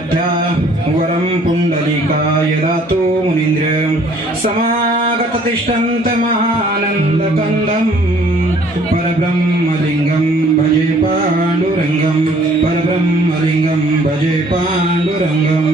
मध्या वरं पुंडलिकाय दातु मुनीन्द्र समागत तिष्ठन्त महानन्दकन्दं परब्रह्मलिङ्गं भजे पाण्डुरङ्गं परब्रह्मलिङ्गं भजे पाण्डुरङ्गं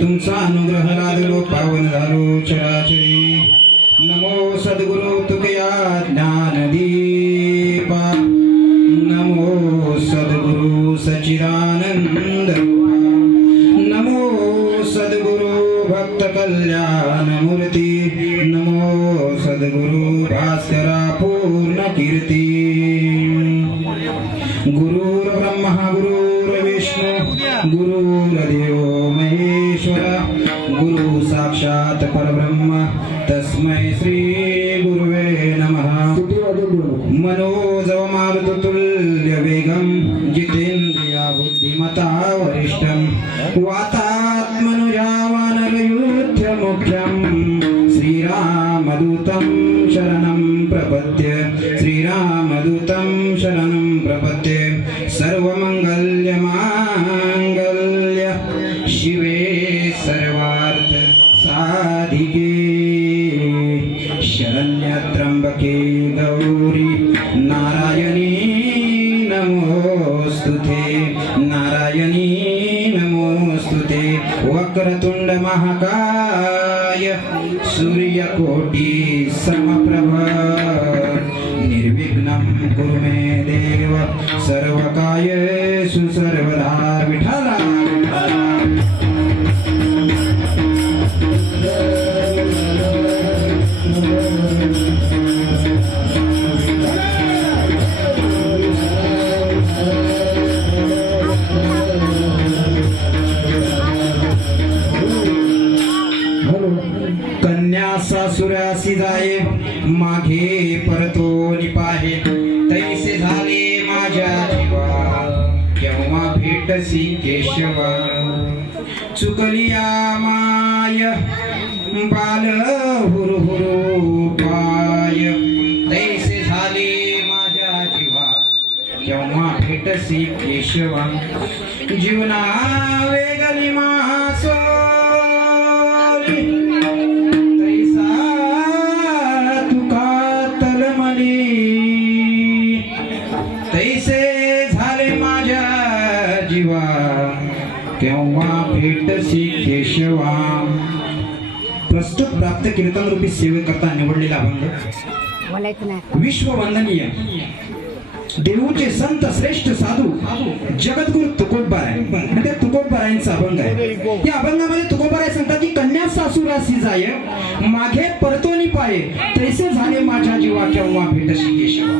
तुमचा अनुग्रह लादलो पावन झालो चराचरी नमो सद्गुरु तुकया ज्ञानदीपा नमो सद्गुरु सच्चिदानंद नमो सद्गुरु भक्त कल्याण मूर्ती नमो सद्गुरु भास्करा पूर्ण कीर्ती गुरुर्ब्रह्मा गुरुर्विष्णु गुरुर्देवो महेश्वर गुरु साक्षात् परब्रह्म तस्मै श्री गुरुवे नमः मनोजव मारुततुल्य वेगं जितेन्द्रिया बुद्धिमता वरिष्ठं वातात्मनुजावानरयुध्य मुख्यं श्रीरामदूतं शरणं प्रपद्ये श्रीरामदूतं शरणं प्रपद्ये सर्वमंगल्य मांगल्य शिवे सर्वार्थ साधिके शरण्य त्र्यंबके गौरी नारायणी नमोस्तुते नारायणी नमोस्तुते वक्रतुंड महाकाय सूर्यकोटि समप्रभ निर्विघ्नं कुरु मे देव सर्वकार्येषु सर्वदा विठला कन्या सासुरासी जाये मागे परतो निपाहे तैसे झाले माझ्या जीवा केव्हा भेटसी केशवा चुकलिया माय बाल हुरहुरु पाय तैसे झाले माझ्या जीवा केव्हा भेटसी केशवा जीवना वेगली महासोली तैसा तुका तलमली तैसे झाले माझ्या जीवा केव्हा भेटसी केशवा. प्रस्तुत प्राप्त कीर्तन रूपी सेवेकरता निवडलेला अभंग विश्ववंदनीय देऊचे संत श्रेष्ठ साधू जगद्गुरु तुकोबाराय आणि त्या तुकोबारायांचा अभंग आहे. या अभंगामध्ये तुकोबाराय सांगतात की कन्या सासुरासी जाय मागे परतोनी पाये तैसे झाले माझ्या जीवा केव्हा भेटशी केशवा.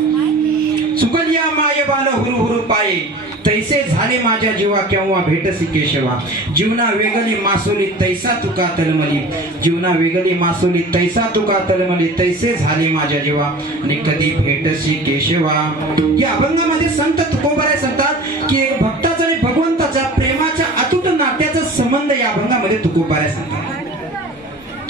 चुकल्या माय बाल हुरु हुरु पाये तैसे झाले माझ्या जीवा केव्हा भेटसी केशवा. जीवना वेगळी मासोली तैसा तुका तलमली जीवना वेगळी मासोली तैसा तुका तलमली तैसे झाले माझ्या जीवा आणि कधी भेटसी केशवा. या अभंगामध्ये संत तुकोबाराय सांगतात की भक्ताचा आणि भगवंताच्या प्रेमाच्या अतूट नात्याचा संबंध या अभंगामध्ये तुकोबाराय सांगतात.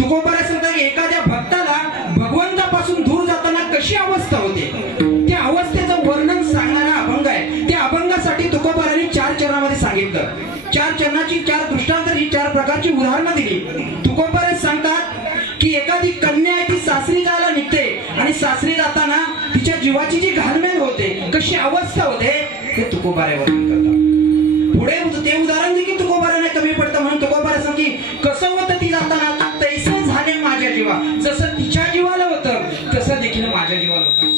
तुकोबाराय सांगतात की एखाद्या भक्ताला भगवंतापासून दूर जाताना कशी अवस्था होते त्या अवस्थेचं वर्णन सांगणारा अभंग आहे. त्या अभंगासाठी तुकोबारायांनी 4 चरणामध्ये सांगितलं. 4 चरणाची 4 दृष्टांत ही 4 प्रकारची उदाहरणं दिली. तुकोबाराय सांगतात की एखादी कन्या आहे ती सासरी जायला निघते आणि सासरी जाताना तिच्या जीवाची जी घालमेल होते कशी अवस्था होते ते तुकोबाराय वर्णन करतात. पुढे ते उदाहरण देखील तुकोबारायांना कमी पडतं म्हणून तुकोबाराय सांगतात की कसं होतं ती जाताना तैसे झाले माझ्या जीवा. जसं तिच्या जीवाला होतं तसं देखील माझ्या जीवाला होतं.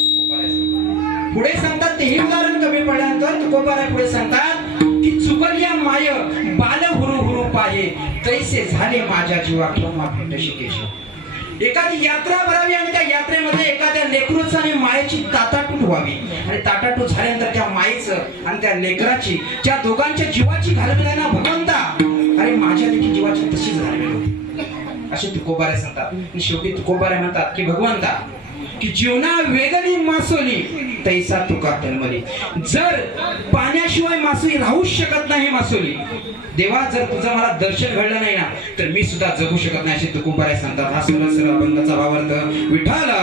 पुढे सांगतात तेही उदाहरण कमी पडल्यानंतर तुकोबाराय पुढे सांगतात की चुकल्या माय बाल हुरु हुरु पाये तैसे झाले माझ्या जीवा केव्हा भेटशी केशवा. एखादी यात्रा भरावी आणि त्या यात्रेमध्ये एखाद्या लेकरूचं आणि मायेची ताटाटूट व्हावी आणि ताटाटूट झाल्यानंतर त्या मायेचं आणि त्या लेकराची त्या दोघांच्या जीवाची घालमेल आहे ना भगवंता अरे माझ्या देखील जीवाची तशीच घालमेल होती असे तुकोबाराय सांगतात. आणि शेवटी तुकोबाराय म्हणतात की भगवंता की जीवना वेगळी मासोली तैसा तुका तलमली. जर पाण्याशिवाय मासोली राहू शकत नाही मासोली देवा जर तुझं मला दर्शन घडलं नाही ना तर मी सुद्धा जगू शकत नाही असे तुकोबाराय सांगतात. हा सरळ सरळ अभंगाचा भावार्थ विठाला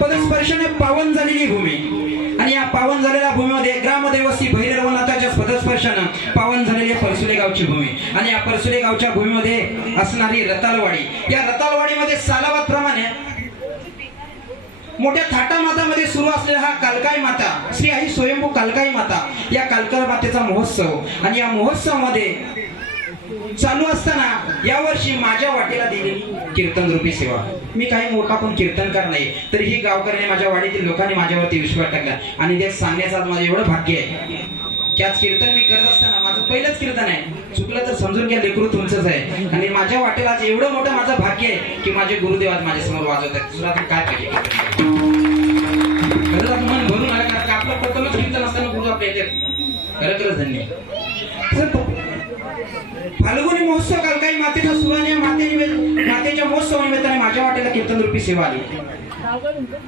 पदस्पर्शाने पावन झालेली भूमी आणि या पावन झालेल्या भूमीमध्ये ग्रामदेवसी भैरवनाथाच्या पदस्पर्शाने पावन झालेली परसुले गावची भूमी आणि या परसुले गावच्या भूमीमध्ये असणारी रतालवाडी. या रतालवाडीमध्ये सालावाद प्रमाणे मोठ्या थाटा मातामध्ये सुरू असलेला हा कालकाई माता श्री आई स्वयंभू कालकाई माता या कालका मातेचा महोत्सव आणि या महोत्सवामध्ये चालू असताना यावर्षी माझ्या वाटेला दिलेली कीर्तन रूपी सेवा. मी काही मोठा पण कीर्तनकार नाही तरी ही गावकऱ्यांनी माझ्या वाडीतील लोकांनी माझ्यावरती विश्वास टाकला आणि ते सांगण्याचं आज माझं एवढं भाग्य आहे की आज कीर्तन मी करत असताना माझं पहिलंच कीर्तन आहे. चुकलं तर समजून घ्या लेकरू तुमचंच आहे आणि माझ्या वाटेला आज एवढं मोठं माझं भाग्य आहे की माझे गुरुदेव आज माझ्यासमोर वाजवत आहेत. तुला काय पाहिजे खरंच मन भरून आलं कारण आपलं प्रथमच कीर्तन असताना गुरु आपल्या येतात. खरंच धन्य. फाल्गुनी महोत्सव कालकाई मातेचा सुराने मातेच्या महोत्सव निमित्ताने माझ्या वाटेला कीर्तन रूपी सेवा आली.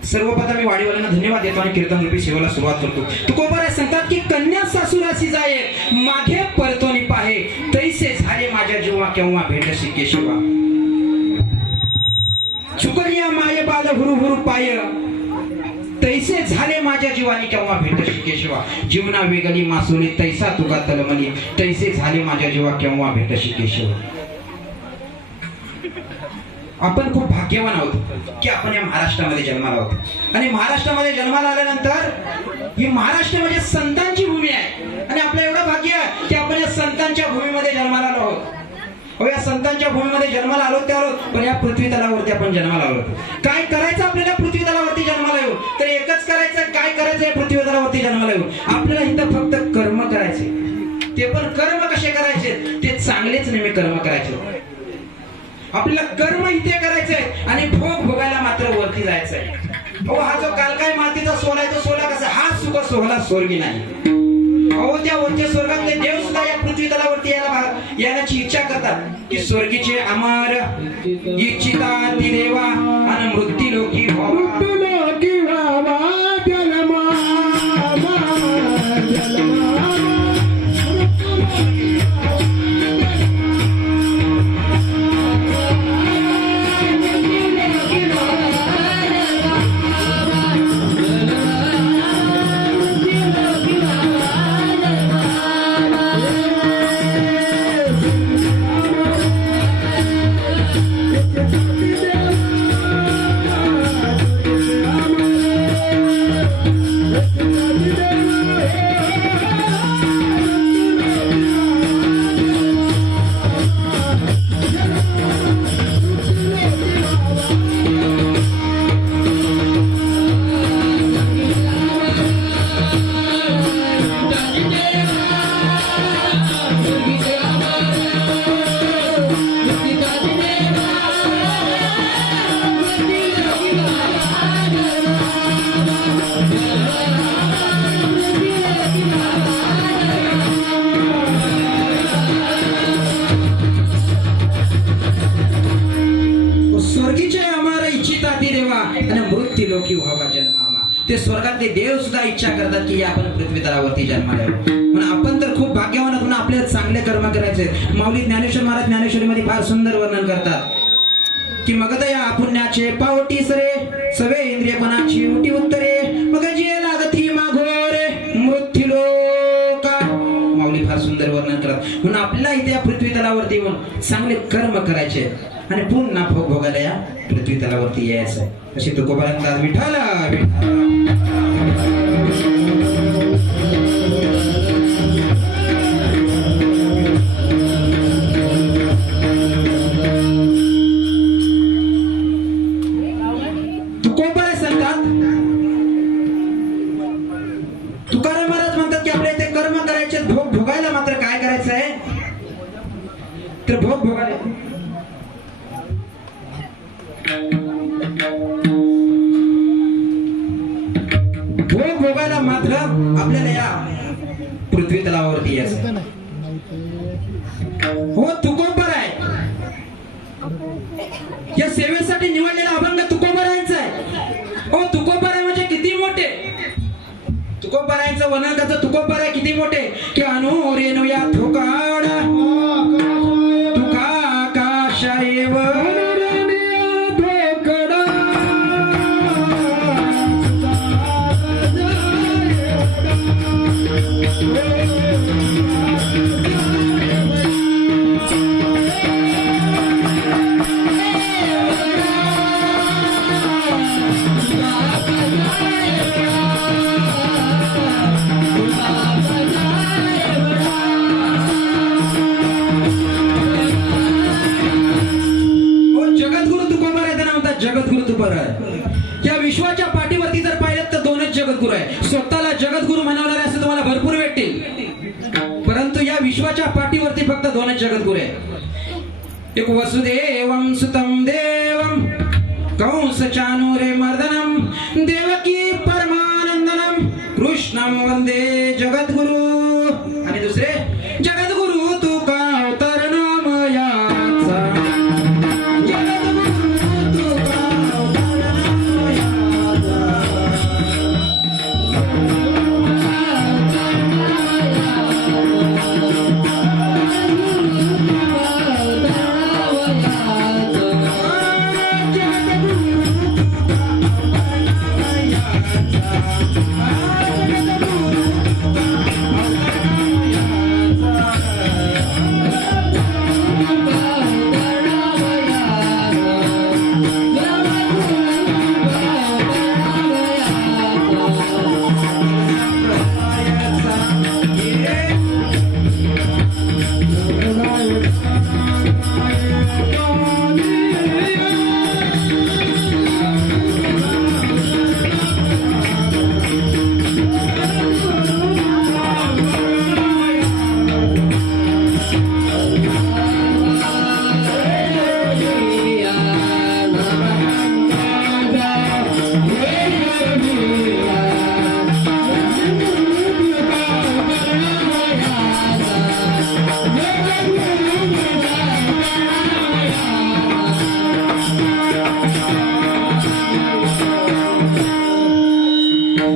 सर्वप्रथम मी वाडीवाल्यांना धन्यवाद देतो आणि कीर्तन रूपी सेवेला सुरुवात करतो. तुकोबाराय सांगतात की कन्या सासुरासी जाये मागे परतोनी पाहे तैसे झाले माझ्या जीवा केव्हा भेटशी केशवा. चुकल्या माये बाल हुरु हुरु पाय तैसे झाले माझ्या जीवानी केव्हा भेटशी केशवा. जीवना वेगळी मासोली तैसा तुका तलमली तैसे झाले माझ्या जीवा केव्हा भेटशी केशवा. आपण खूप भाग्यवान आहोत की आपण या महाराष्ट्रामध्ये जन्माला आहोत आणि महाराष्ट्रामध्ये जन्माला आल्यानंतर ही महाराष्ट्र म्हणजे संतांची भूमी आहे आणि आपलं एवढं भाग्य आहे की आपण या संतांच्या भूमीमध्ये जन्माला आलो आहोत. या संतांच्या भूमीमध्ये जन्माला आलो त्या पण या पृथ्वी तलावरती आपण जन्माला आलो. काय करायचं आपल्याला पृथ्वी तलावरती जन्माला येऊ तर एकच करायचं. काय करायचं पृथ्वी तलावरती जन्माला येऊ आपल्याला इथं फक्त कर्म करायचे. ते पण कर्म कसे करायचे ते चांगलेच नेहमी कर्म करायचे. आपल्याला कर्म इथे करायचंय आणि भोग भोगायला मात्र वरती जायचंय. हा जो कालकाई मातीचा सोहळा आहे तो सोहळा कसा हा सुख सोहळा स्वर्गी नाही. त्या वरच्या स्वर्गातले देव सुद्धा या पृथ्वी तलावरती येण्याची इच्छा करतात की स्वर्गीचे अमर इच्छिता ती देवा आणि मृत्यू लोकी मृत्यू लोकी व्हावा जन्मामा. ते स्वर्गातले देव सुद्धा इच्छा करतात की आपण पृथ्वी तलावरती जन्माला यावं. म्हणून आपण तर खूप भाग्यवान आहोत. आपल्याला चांगले कर्म करायचे. माऊली ज्ञानेश्वर महाराज ज्ञानेश्वरीमध्ये फार सुंदर वर्णन करतात की मग या पुण्याचे पावटी सरे सवे इंद्रिय कोणाची उटी उत्तरे मग जे लागती माघोरे मृत्यू लोका. माऊली फार सुंदर वर्णन करतात. म्हणून आपल्याला इथे या पृथ्वी तलावरती येऊन चांगले कर्म करायचे आणि पुन्हा भोग भोगायला या पृथ्वी तलावरती यायचं आहे. अशी तुकोबारांचा विठाला तुकोबारे सांगतात. तुकाराम महाराज म्हणतात की आपल्या इथे कर्म करायचे, भोग भोगायला मात्र काय करायचं आहे तर भोग भोगायला भोग भोगायला मात्र आपल्याला या पृथ्वी तलावरती यायचं. हो तुकोबर आहे. या सेवेसाठी निवडलेला अभंग तुकोबरायांचा आहे. हो तुकोबर म्हणजे किती मोठे. तुकोबरायांचं वर्णन तुकोबर आहे किती मोठे की अनु रेणू या थोकाडा तुका आकाशा येव जगद्गुरु तुकोबर. या विश्वाच्या पाठीवरती जर पाहिलं तर दोनच जगद्गुरु आहे. स्वतःला जगद्गुरु म्हणावणारे असे तुम्हाला भरपूर भेटतील, परंतु या विश्वाच्या पाठीवरती फक्त दोनच जगद्गुरु आहे. एक वसुदेवम सुतम देवम कंस चाणूरे मर्दनम देवकी परमानंदनम कृष्णम वंदे जगद्गुरु. आणि दुसरे जगद्गुरु तुका अवतार नामयाचा.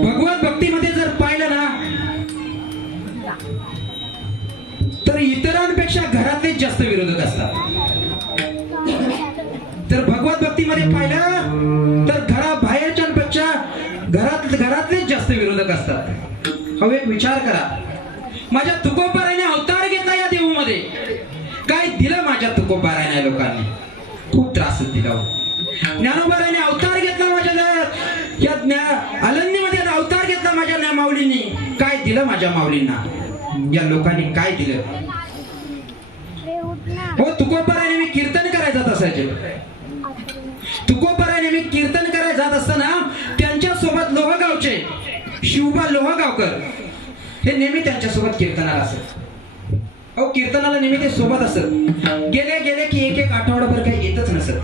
भगवत भक्तीमध्ये जर पाहिलं ना तर इतरांपेक्षा घरातलेच जास्त विरोधक असतात. तर भगवत भक्तीमध्ये पाहिलं तर घराबाहेरच्यांपेक्षा घरातलेच जास्त विरोधक असतात. हा एक विचार करा. माझ्या तुकोबाराने अवतार घेतला या देऊमध्ये. काय दिलं माझ्या तुकोबाराने लोकांनी? खूप त्रास दिला. ज्ञानोबाराने अवतार घेतला माझ्या या अलंदीमध्ये अवतार घेतला माझ्या माऊलींनी. काय दिलं माझ्या माऊलींना? या लोकांनी काय दिलं? हो तुकोबाराने मी कीर्तन करायला जात असायचे. तुकोबाराने मी कीर्तन करायला जात असताना त्यांच्या सोबत लोहगावचे शिवबा लोहगावकर हे नेहमी त्यांच्या सोबत कीर्तनाला असत. अहो कीर्तनाला नेहमी ते सोबत असत. गेले गेले की एक एक आठवडाभर काही येतच नसत.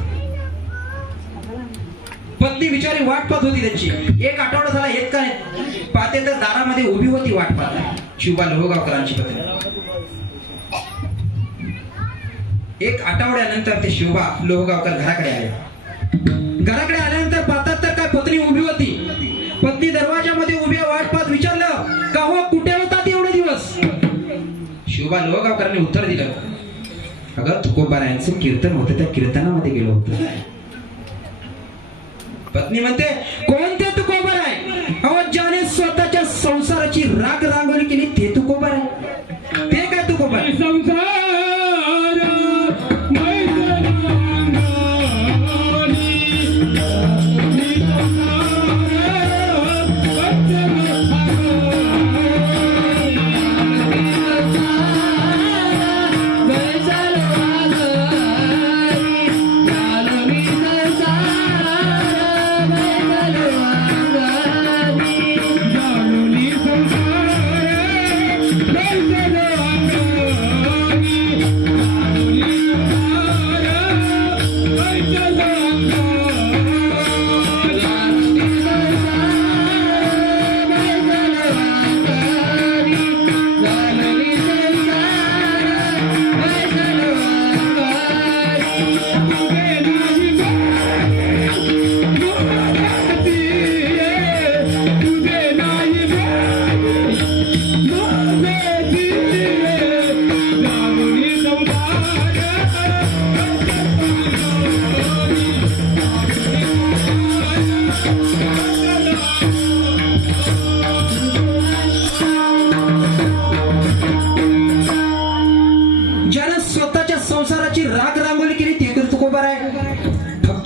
पत्नी बिचारी वाट पाहत होती त्यांची. एक आठवडा झाला येत काय पाहते तर दारामध्ये उभी होती वाट पाहत शिवबा लोहगावकरांची पत्नी. एक आठवड्यानंतर ते शिवबा लोहगावकर घराकडे आले. घराकडे आल्यानंतर पाहतात तर काय पत्नी उभी होती. पत्नी दरवाजामध्ये उभी वाट पाहत विचारलं, का हो कुठे होतात एवढे दिवस? शिवबा लोहगावकरांनी उत्तर दिलं, अगं तुकोबारायांचं कीर्तन होतं, त्या कीर्तनामध्ये गेलो होतो. पत्नी म्हणते, कोणते तुकोबाराय? अहो ज्याने स्वतःच्या संसाराची राख रांगोळी केली ते तुकोबाराय. ते काय तुकोबाराय?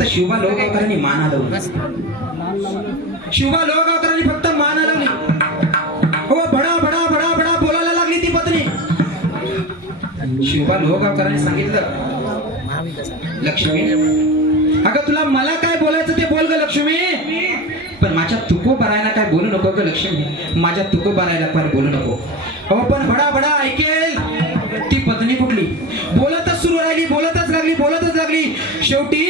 शिवबा लोहगावकरांनी मान हलवली. शिवबा लोहगावकरांनी फक्त मान हलवली. हो बडा बडा बडा बडा बोलायला लागली ती पत्नी. शिवबा लोहगावकरांनी सांगितलं, लक्ष्मी अगं तुला मला काय बोलायचं ते बोल ग लक्ष्मी, पण माझ्या तुकोबारायला काय बोलू नको ग लक्ष्मी, माझ्या तुकोबारायला पण बोलू नको. हो पण बडा बडा ऐकेल. ती पत्नी कुठली बोलतच सुरू राहिली, बोलतच लागली, बोलतच लागली. शेवटी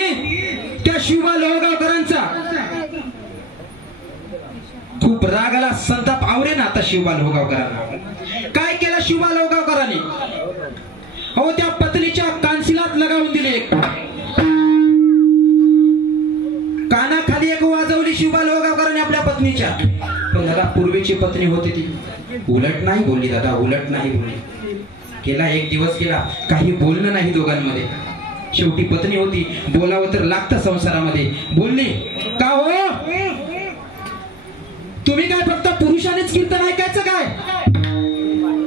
त्या शिवबा लोहगावकरांचा खूप राग आला, संताप आवरे ना आता शिवबा लोहगावकरांना. काय केलं शिवबा लोहगावकरांनी? अहो त्या पत्नीच्या कानशिलात लगावून दिले. कानाखाली एक वाजवली शिवबा लोहगावकरांनी आपल्या पत्नीच्या. पण दादा पूर्वीची पत्नी होती ती उलट नाही बोलली. दादा उलट नाही बोलली. गेला एक दिवस गेला, काही बोलणं नाही दोघांमध्ये. शेवटी पत्नी होती, बोलावं तर लागतं संसारामध्ये. बोलली, का हो तुम्ही काय फक्त पुरुषानेच कीर्तन ऐकायचं काय?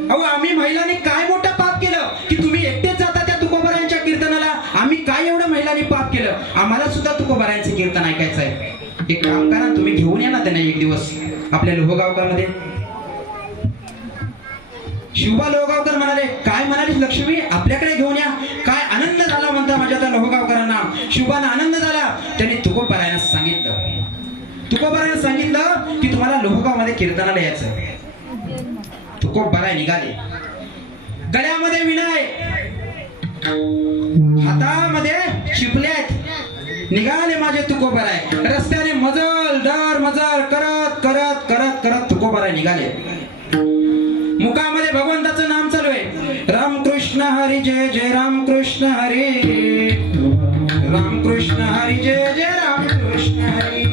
अहो आम्ही महिलांनी काय मोठं पाप केलं की तुम्ही एकटेच जाता त्या तुकोबारायांच्या कीर्तनाला? आम्ही काय एवढं महिलांनी पाप केलं? आम्हाला सुद्धा तुकोबारायांचे कीर्तन ऐकायचं आहे. एक काम करा, तुम्ही घेऊन या ना त्यांना एक दिवस आपल्या लोहगावकरमध्ये. शिवबा लोहगावकर म्हणाले, काय म्हणाली लक्ष्मी, आपल्याकडे घेऊन या. काय आनंद झाला म्हणता माझ्या त्या लोहगावकरांना. शिवबांना आनंद झाला. त्यांनी तुकोबारायांना सांगितलं, तुकोबारायांना सांगितलं की तुम्हाला लोहगावमध्ये कीर्तनाला यायचं. तुकोबाराय निघाले. गळ्यामध्ये विनाय, हातामध्ये शिपल्यात. निघाले माझे तुकोबाराय. रस्त्याने मजल दर मजल करत करत करत करत तुकोबाराय निघाले. मुखामध्ये भगवंताचं नाम चालू आहे. रामकृष्ण हरी जय जय रामकृष्ण हरी, रामकृष्ण हरी जय जय रामकृष्ण हरी.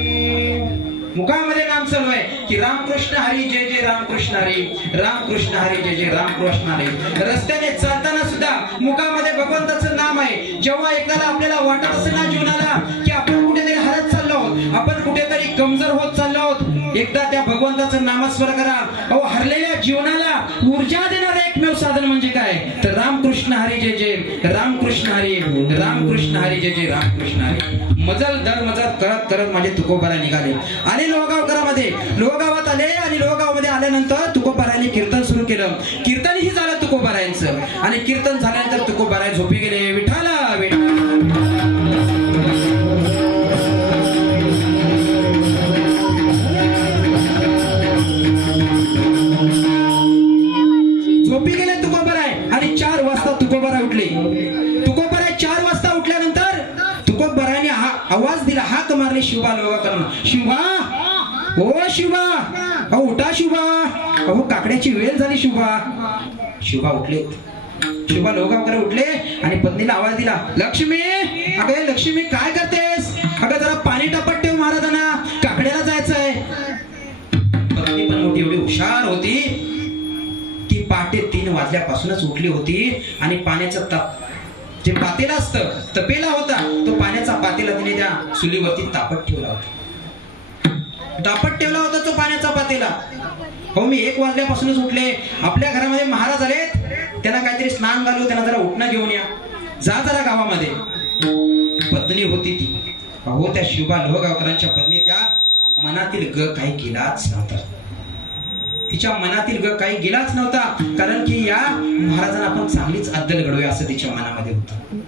मुखामध्ये नाम चालू आहे की रामकृष्ण हरी जय जय रामकृष्ण हरी, रामकृष्ण हरी जय जय रामकृष्ण हरी. रस्त्याने चालताना सुद्धा मुखामध्ये भगवंताचं नाम आहे. जेव्हा एकाला आपल्याला वाटत असेल ना जीवनाला की आपण कुठेतरी हरत चाललो आहोत, आपण कुठेतरी कमजोर होत चाललो आहोत, एकदा त्या भगवंताचं नामस्मरण करा. अहो हरलेल्या जीवनाला ऊर्जा देणारं एकमेव साधन म्हणजे काय? तर रामकृष्ण हरी जय जय रामकृष्ण हरी, रामकृष्ण हरी जय जय रामकृष्ण हरी. मजल दर मजल करत करत माझे तुकोबाराय निघाले. आणि लोहगावकरामध्ये लोहगावात आले. आणि लोहगावमध्ये आल्यानंतर तुकोबारायांनी कीर्तन सुरू केलं. कीर्तनही झालं तुकोबारायांचं. आणि कीर्तन झाल्यानंतर तुकोबाराय झोपी गेले. विठाला विठाला. झोपी गेले तुकोबाराय. आणि 4 वाजता तुकोबाराय उठले. तुकोबाराय 4 वाजता उठल्यानंतर तुकोबारायने आवाज दिला, हाक मारली शिवबा लोहगावकरांना. शिवबा, ओ शिवबा, अहो उठा शिवबा, अहो काकड्याची वेळ झाली शिवबा. शिवबा उठले. शिवबा लोहगावकर उठले आणि पत्नीला आवाज दिला, लक्ष्मी, अगं लक्ष्मी काय करतेस? अगं जरा पाणी टपट ठेव महाराजांना, काकड्याला जायचंय. पत्नी पण मोठी एवढी हुशार होती, ती पहाटे 3 वाजल्यापासूनच उठली होती आणि पाण्याचं जे पातेला असतं तपेला होता, तो पाण्याचा पातेला तिने त्या चुलीवरती तापत ठेवला होता तो पाण्याचा पातेला. हो, मी 1 वाजल्यापासूनच उठले, आपल्या घरामध्ये महाराज आलेत, त्यांना काहीतरी स्नान घालू, त्यांना जरा उठणं घेऊन या, जा जरा गावामध्ये. पत्नी होती ती. अहो, त्या शिवबा लोहगावकरांच्या पत्नी, त्या मनातील ग काही गेलाच नव्हता, तिच्या मनातील ग काही गेलाच नव्हता. कारण की या महाराजांना आपण चांगलीच अद्दल घडवूया असं तिच्या मनामध्ये होतं.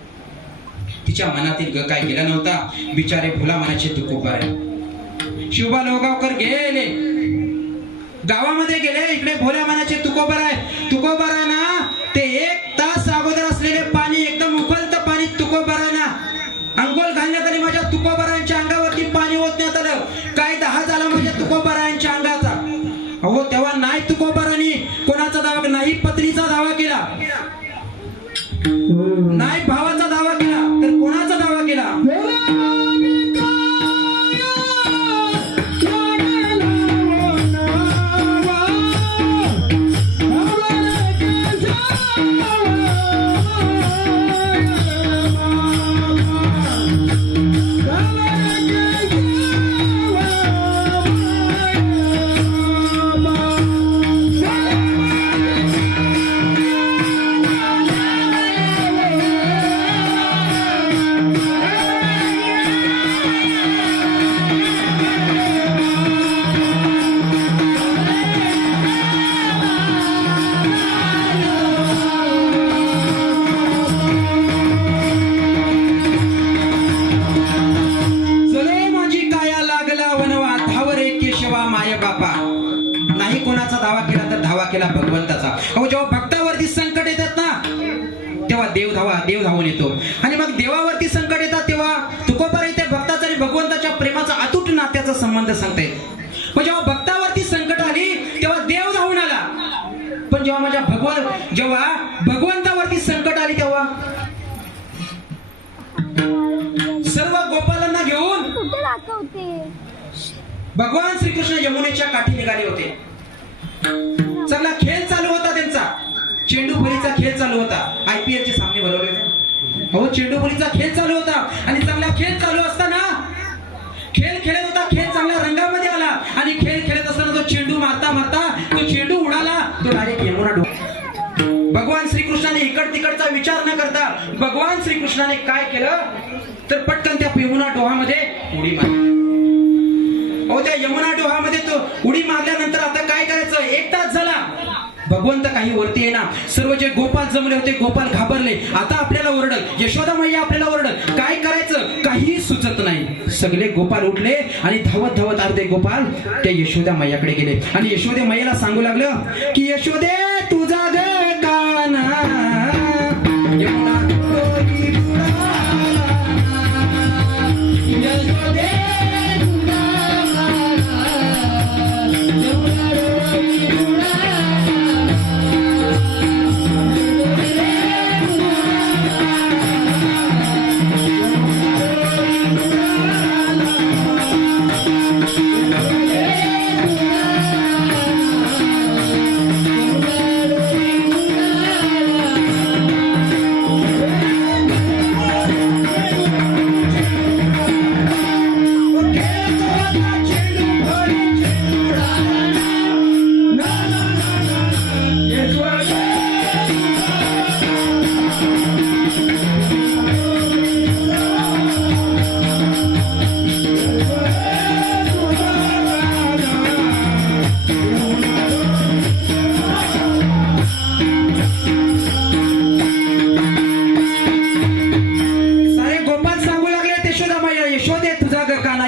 तिच्या मनातील ग काही गेला नव्हता. बिचारे भोला मनाचे तुकोबार आहे. शिवबा लोहगावकर गेले, गावामध्ये गेले, इकडे भोल्या मनाचे तुकोबार आहे ना, ते 1 तास अगोदर असलेले पाणी एकदम उकळतं पाणी तुकोबार आहे ना, अंघोळ घालण्यात आली, माझ्या तुकोबारांच्या अंगावरती पाणी ओतण्यात आलं. काय 10 झाला माझ्या तुकोबारांच्या अंगाचा. अहो, तेव्हा नाही तुकोबारांनी कोणाचा दावा, नाही पत्नीचा दावा केला, नाही भावाचा दावा केला, तर कोणाचा दावा केला. केला भगवंताचा. अहो, जेव्हा भक्तावरती संकट येतात ना, तेव्हा देव धावून येतो. आणि मग देवावरती संकट येतात तेव्हा तुकोबार इथे भक्ताचा आणि भगवंताच्या प्रेमाचा अतूट नात्याचा संबंध सांगते. पण जेव्हा भक्तावरती संकट आली तेव्हा देव धावून आला, पण जेव्हा भगवंतावरती संकट आली तेव्हा सर्व गोपालांना घेऊन भगवान श्रीकृष्ण यमुनेच्या काठी निघाले होते. चांगला खेळ चालू होता त्यांचा, चेंडूफळीचा खेळ चालू होता. IPL चे सामने भरवले होते. हो, चेंडूफळीचा खेळ चालू होता आणि चांगला खेळ चालू असताना खेळ खेळत होता, खेळ चांगल्या रंगामध्ये आला आणि खेळ खेळत असताना तो चेंडू मारता तो चेंडू उडाला, तो डायरेक्ट यमुना डोह. भगवान श्रीकृष्णाने इकड तिकडचा विचार न करता भगवान श्रीकृष्णाने काय केलं तर पटकन त्या यमुना डोहामध्ये उडी मारली. अहो, त्या यमुना डोहामध्ये तो उडी मारल्यानंतर आता काय करायचं, 1 तास झाला, भगवंत काही वरती येणार. सर्व जे गोपाल जमले होते, गोपाल घाबरले. आता आपल्याला ओरडल, यशोदा मैया आपल्याला ओरडल, काय करायचं काही सुचत नाही. सगळे गोपाल उठले आणि धावत धावत अर्धे गोपाल त्या यशोदा मैयाकडे गेले आणि यशोदे मैयाला सांगू लागलं की यशोदे तुझा ग काना यमुना डोही बुडाला, यशोदे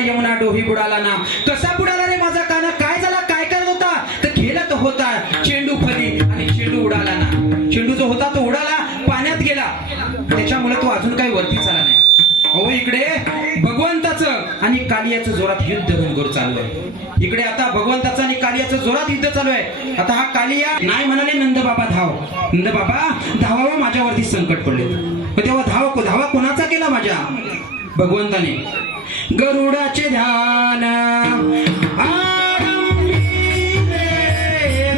यमुना डोही बुडाला ना. कसा बुडाला रे माझा काना, काय झाला, काय करत होता तर खेळत होता, चेंडू फली आणि चेंडू उडाला ना. चेंडू जो होता तो उडाला, पाण्यात गेला, त्याच्यामुळे तो अजून काही वरती झाला नाही. अहो, इकडे भगवंताचं आणि कालियाचं जोरात युद्ध रणगोर चालू आहे. इकडे आता भगवंताचं आणि कालियाचं जोरात युद्ध चालू आहे. आता हा कालिया नाही म्हणाले नंदबाबा धावावं, माझ्यावरती संकट पडले. तेव्हा धावा कोणाचा केला, माझ्या भगवंताने गरुडाचे ध्यान आरंभिले,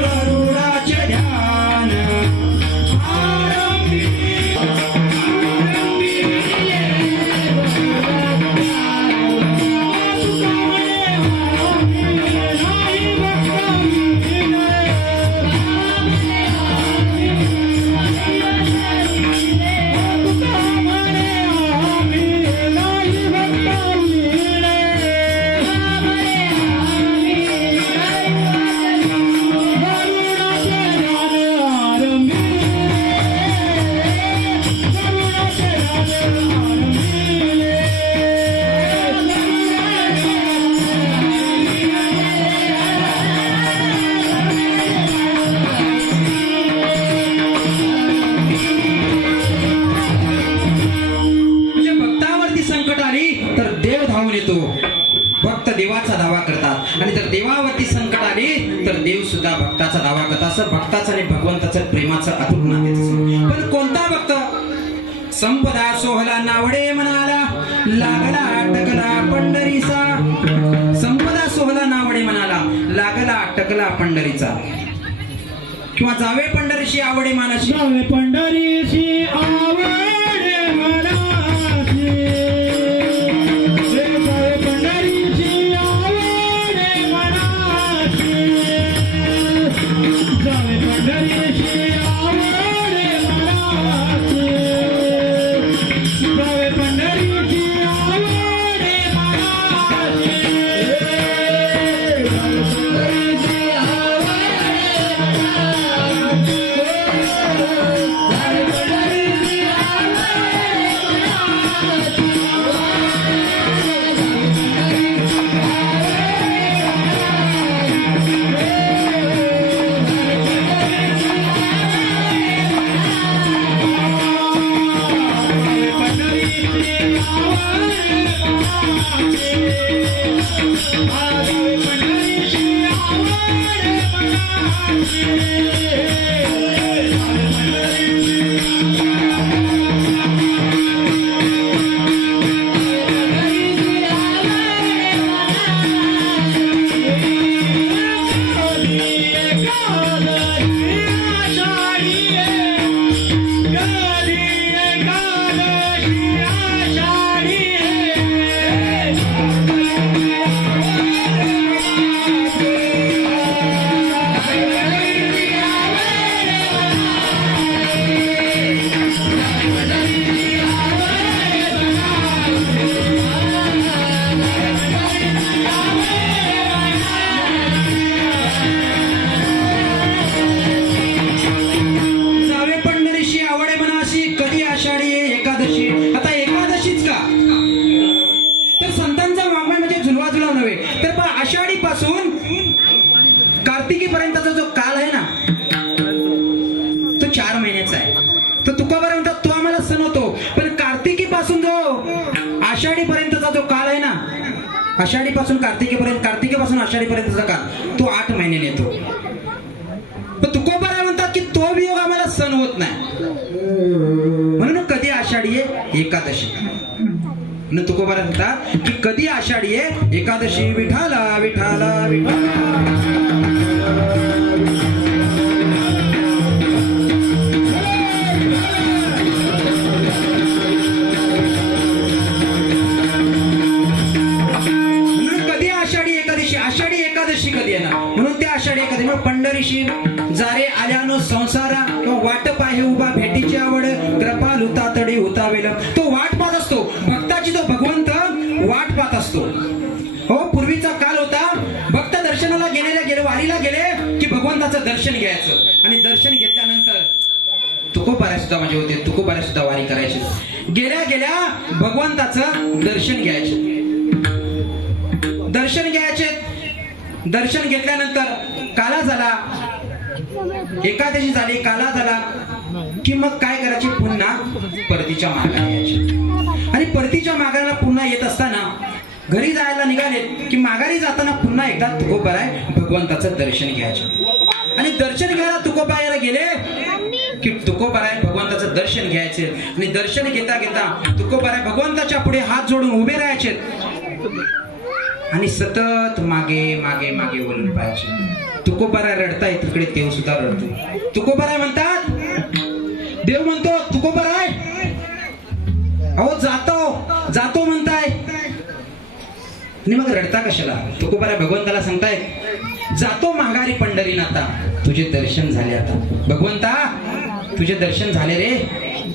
गरुडाचे ध्यान देवाचा दावा करतात आणि जर देवावरती संकट आले तर देव सुद्धा भक्ताचा दावा करतात. असं भक्ताचं आणि भगवंताचं प्रेमाचं अतुट नाते. पण कोणता भक्त संपदा सोहला नावडे म्हणाला लागला अटकला पंढरीचा. संपदा सोहला नावडे म्हणाला लागला अटकला पंढरीचा. किंवा जावे पंढरीशी आवडे मानसी, जावे पंढरीशी आवडे मनासी, जावे पंढरीशी आवडे मनासी, जावे पंढरीशी आवडे मनासी, जावे पंढरीशी आवडे मनासी. कार्तिकी पर्यंतचा जो काल आहे ना तो 4 महिन्याचा आहे. तर तुकोबा म्हणतात तो आम्हाला सण होतो. पण कार्तिकी पासून जो आषाढी पर्यंतचा जो काल आहे ना, आषाढी पासून कार्तिकी पर्यंत, कार्तिकी पासून आषाढी पर्यंतचा काल तो 8 महिन्याने येतो. पण तुकोबा म्हणतात की तो वियोग आम्हाला सण होत नाही. म्हणून कधी आषाढी आहे एकादशी. तुकोबा म्हणतात की कधी आषाढी आहे एकादशी विठाला विठाला विठाला. आषाढी एकादशी कधी आहे ना, म्हणून त्या आषाढी एकादशी पंढरीशी जारे आल्यानो संसारा वाट पाहे उभा भेटीची आवड कृपालू तातडी हुतावेल. तो वाट पाहत असतो भक्ताची, तो भगवंत वाट पाहत असतो. हो, पूर्वीचा काल होता भक्त दर्शनाला गेले वारीला गेले की भगवंताचं दर्शन घ्यायचं आणि दर्शन घेतल्यानंतर तुकोबाऱ्या सुद्धा माझे होते, तुकोबाऱ्या सुद्धा वारी करायची. गेल्या गेल्या भगवंताचं दर्शन घ्यायचे. दर्शन घेतल्यानंतर काला झाला, एकादशी झाली, काला झाला की मग काय करायचे, पुन्हा परतीच्या मार्गाने यायचे. आणि परतीच्या मार्गाला पुन्हा येत असताना घरी जायला निघाले की माघारी जाताना पुन्हा एकदा तुकोबाराय भगवंताचं दर्शन घ्यायचे. आणि दर्शन घ्यायला तुकोबारायला गेले की तुकोबाराय भगवंताचं दर्शन घ्यायचे आणि दर्शन घेता घेता तुकोबाराय भगवंताच्या पुढे हात जोडून उभे राहायचे आणि सतत मागे मागे मागे वळून पाहायचे. तुकोबाराय रडताय तिकडे देव सुद्धा रडतोय. तुकोबाराय म्हणतात, देव म्हणतो तुकोबाराय अहो जातो जातो म्हणताय आणि मग रडता कशाला? तुकोबाराय भगवंताला सांगताय, जातो माघारी पंढरीनाथा, तुझे दर्शन झाले आता. भगवंता तुझे दर्शन झाले रे,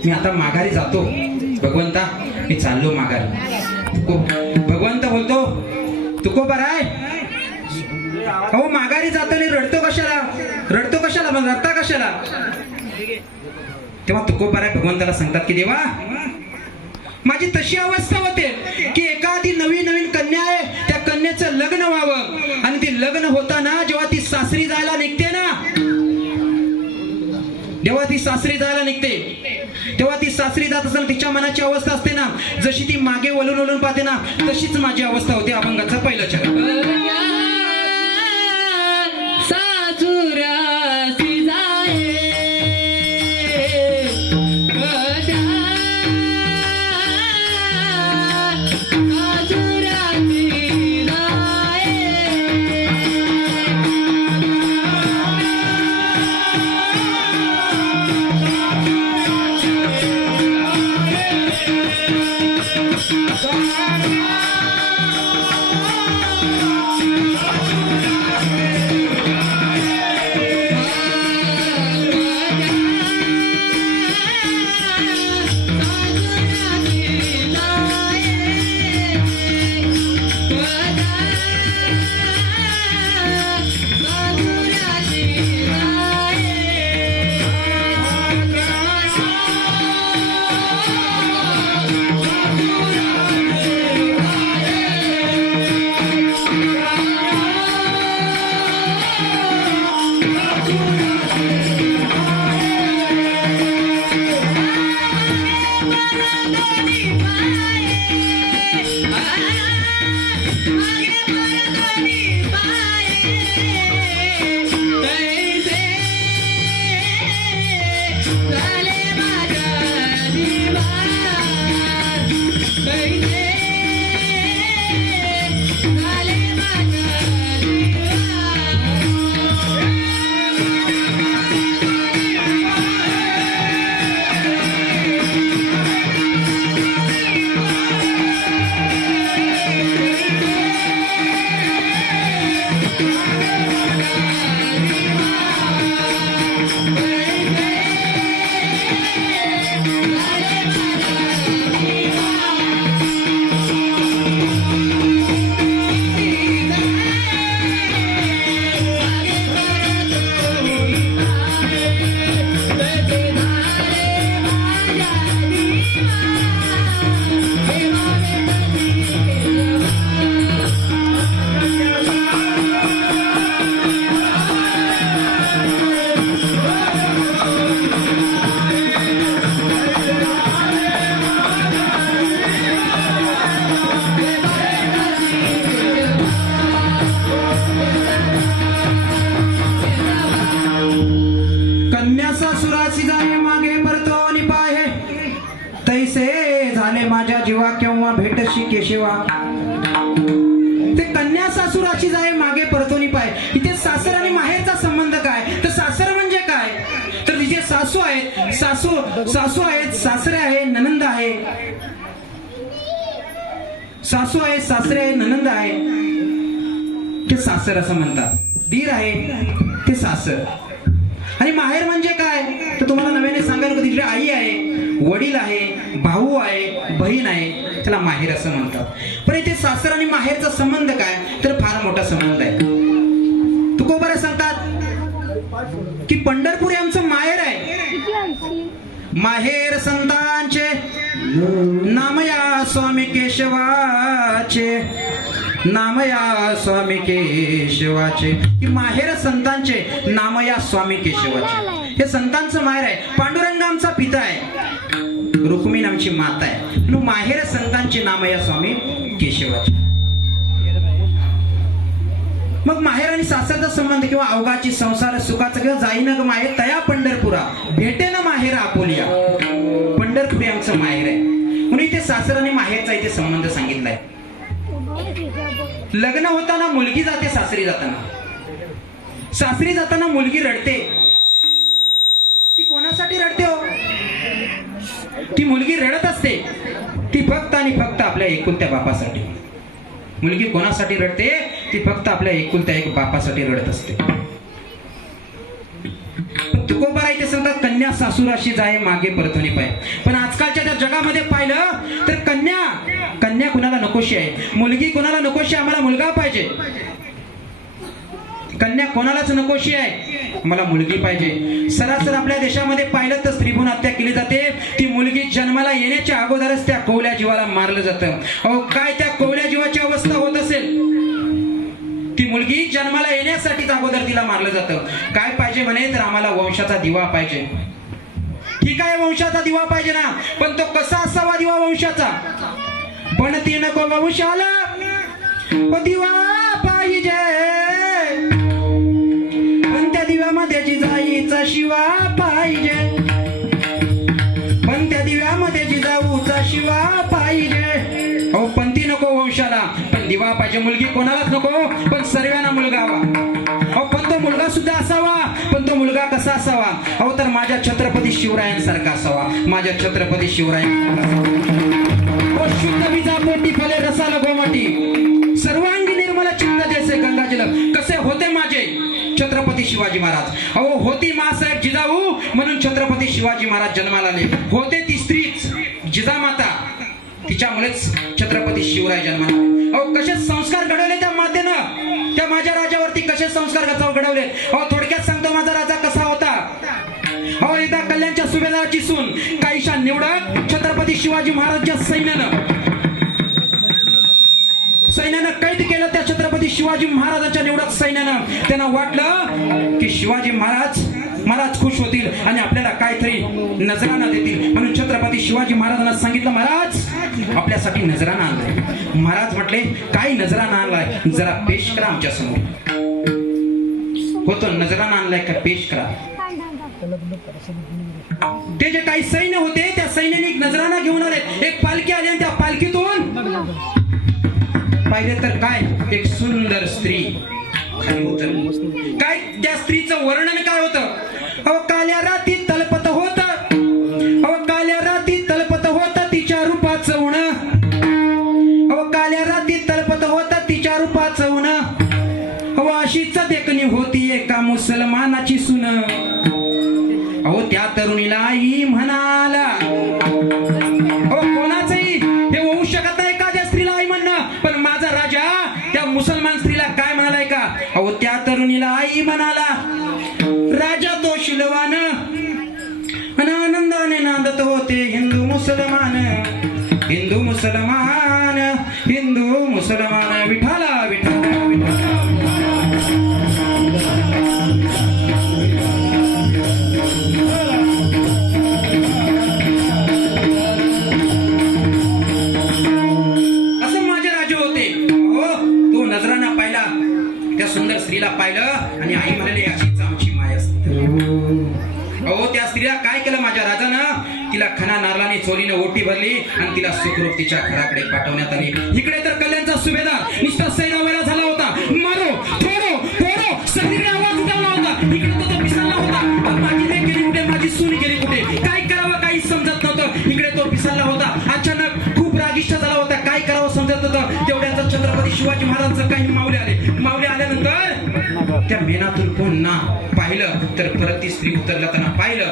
मी आता माघारी जातो. भगवंता मी चाललो माघारी. भगवंत बोलतो, तुकोबाराय अहो माघारी जातो आणि रडतो कशाला? रडतो कशाला? मग रडता कशाला? तेव्हा तुकोबाराय भगवंताला सांगतात की देवा, माझी तशी अवस्था होते की एखादी नवीन कन्या आहे, त्या कन्याचं लग्न व्हावं आणि ती लग्न होताना जेव्हा ती सासरी जायला निघते ना, जेव्हा ती सासरी जायला निघते तेव्हा ती सासरी जात असताना तिच्या मनाची अवस्था असते ना, जशी ती मागे वळून वळून पाहते ना, तशीच माझी अवस्था होती. अभंगाचं पहिलं चरण. जीवा केव्हा भेटशी केशवा. ते कन्या सासूराची जाय मागे परतोनी पाय. इथे सासर आणि माहेरचा संबंध काय? तर सासर म्हणजे काय? तर तिथे सासू आहेत, सासू आहेत, सासरे आहे, ननंद आहे. सासू आहे, सासरे आहे, ननंद आहे, ते सासर असं म्हणतात. दीर आहे ते सासर. आणि माहेर म्हणजे काय? तर तुम्हाला नव्याने सांगायला का, तिकडे आई आहे, वडील आहे, भाऊ आहे, बहीण आहे, त्याला माहेर असं म्हणतात. पण इथे सासर आणि माहेरचा संबंध काय? तर फार मोठा संबंध आहे. तुकोबाराय सांगतात की पंढरपूर हे आमचं माहेर आहे. माहेर संतांचे नामया स्वामी केशवाचे, नामया स्वामी केशवाचे. की माहेर संतांचे नामया स्वामी केशवाचे. हे संतांचं माहेर आहे. पांडुरंग आमचा पिता आहे, रुक्मिणी आमची माता आहे. माहेर संतांचे नामया स्वामी केशवाचे. मग माहेर आणि सासरचा संबंध किंवा अवघाची संसार सुखाचा किंवा जाईन ग माहेर तया पंढरपुरा भेटे ना माहेर आपोलिया. पंढरपुरी आमचं माहेर आहे म्हणून इथे सासर आणि माहेरचा इथे संबंध सांगितलाय. लग्न होताना मुलगी जाते सासरी जाताना. सासरी जाताना मुलगी रडते. ती कोणासाठी रडते हो? ती मुलगी रडत असते ती फक्त आणि फक्त आपल्या एकुलत्या बापासाठी. मुलगी कोणासाठी रडते? ती फक्त आपल्या एकुलत्या एक बापासाठी रडत असते. तुकोबा इथे सांगतात कन्या सासूराशी जाय मागे परतोनी पाय. पण आजकालच्या त्या जगामध्ये पाहिलं तर कन्या कुणाला नकोशी आहे, मुलगी कुणाला नकोशी आहे. आम्हाला मुलगा पाहिजे. कन्या कोणालाच नकोशी आहे, मला मुलगी पाहिजे. सरासर आपल्या देशामध्ये पाहिलं तर स्त्रीभ्रूण हत्या केली जाते. ती मुलगी जन्माला येण्याच्या अगोदरच त्या कोवल्या जीवाला मारलं जातं. अहो काय त्या कोवल्या जीवाची अवस्था होत असेल. ती मुलगी जन्माला येण्यासाठीच अगोदर तिला मारलं जातं. काय पाहिजे म्हणे तर आम्हाला वंशाचा दिवा पाहिजे. ठीक आहे वंशाचा दिवा पाहिजे ना, पण तो कसा असावा दिवा वंशाचा? पण ती नको वंशाला दिवा पाहिजे. पण त्या दिव्यामध्ये जिजाईचा शिवा पाहिजे. पण त्या दिव्यामध्ये जिजाऊचा शिवा पाहिजे. अहो पण ती नको वंशाला, पण दिवा पाहिजे. मुलगी कोणालाच नको, पण सर्वांना मुलगा हवा. अहो पण तो मुलगा सुद्धा असावा, पण तो मुलगा कसा असावा? अहो तर माझ्या छत्रपती शिवरायांसारखा असावा. माझ्या छत्रपती शिवरायांसारखा. शुद्ध बीजा पोटी फले रसाला गोमाटी, सर्वांगी निर्मल चित्त जैसे गंगाजल. कसे होते माझे छत्रपती शिवाजी महाराज? अहो होती मासाहेब जिजाऊ म्हणून छत्रपती शिवाजी महाराज जन्माला आले. होते ती स्त्रीच जिजामाता, तिच्यामुळेच छत्रपती शिवराय जन्माला आले. अहो कसे संस्कार घडवले त्या मातेनं, त्या माझ्या राजावरती कसे संस्कार घडवले. अहो थोडक्यात सांगतो माझा राजा कसा होता. अहो एकदा कल्याणच्या सुभेदाराची सून काहीशा निवडक छत्रपती शिवाजी महाराजच्या सैन्यानं कैद केलं. त्या छत्रपती शिवाजी महाराजांच्या निवडक सैन्यानं त्यांना वाटलं की शिवाजी महाराज खुश होतील आणि आपल्याला काहीतरी नजराना देतील. म्हणून छत्रपती शिवाजी महाराजांना सांगितलं महाराज आपल्यासाठी नजराना आणलाय. महाराज म्हटले काय नजराना आणलाय, जरा पेश करा आमच्या समोर. होतो नजराना आणलाय का पेश करा. ते जे काही सैन्य होते त्या सैन्याने एक नजराना घेऊन आले. एक पालखी आली आणि त्या पालखीतून पाहिले तर काय एक सुंदर स्त्री खाली उतरली. काय त्या स्त्रीचं वर्णन काय होतं? अहो काल्या राती तलपत होत, अहो काल्या राती तलपत होत तिच्या रूपाचं उण. अहो काल्या राती तलपत होत तिच्या रूपाचं उण. अहो अशीच देखणी होती एका मुसलमानाची सुन. अहो त्या तरुणीला आई म्हणाला. अहो कोणाचंही हे होऊ शकत नाही एखाद्या स्त्रीला आई म्हणणं, पण माझा राजा त्या मुसलमान स्त्रीला काय म्हणालाय का? अहो त्या तरुणीला आई म्हणाला. राजा तो शिलवान आनंदाने नांदत होते हिंदू मुसलमान. हिंदू मुसलमान हिंदू मुसलमान विठाला विठाला विठाला. सुंदर स्त्रीला पाहिलं आणि आई म्हणाली अशीच आमची माय असते. अहो त्या स्त्रीला काय केलं माझ्या राजानं? तिला खना नारळाने चोरीने ओटी भरली आणि तिला सुखरूप तिच्या घराकडे पाठवण्यात आली. इकडे तर कल्याणचा सुभेदार निष्ठा सैरावेला झाला होता. मारो थोडो थोडो सगळीकडे आवाज उठवला होता. इकडे तो पिसाळला होता. माझी लेक गेली कुठे, माझी सून गेली कुठे, काय करावं काही समजत नव्हतं. इकडे तो पिसाळला होता. अचानक खूप रागिष्ट झाला होता. काय करावं समजत नव्हतं. तेवढ्याच छत्रपती शिवाजी महाराजांचं काही मावले आल्यानंतर त्या मेनातून पुन्हा पाहिलं तर परत ती स्त्री उतरताना पाहिलं.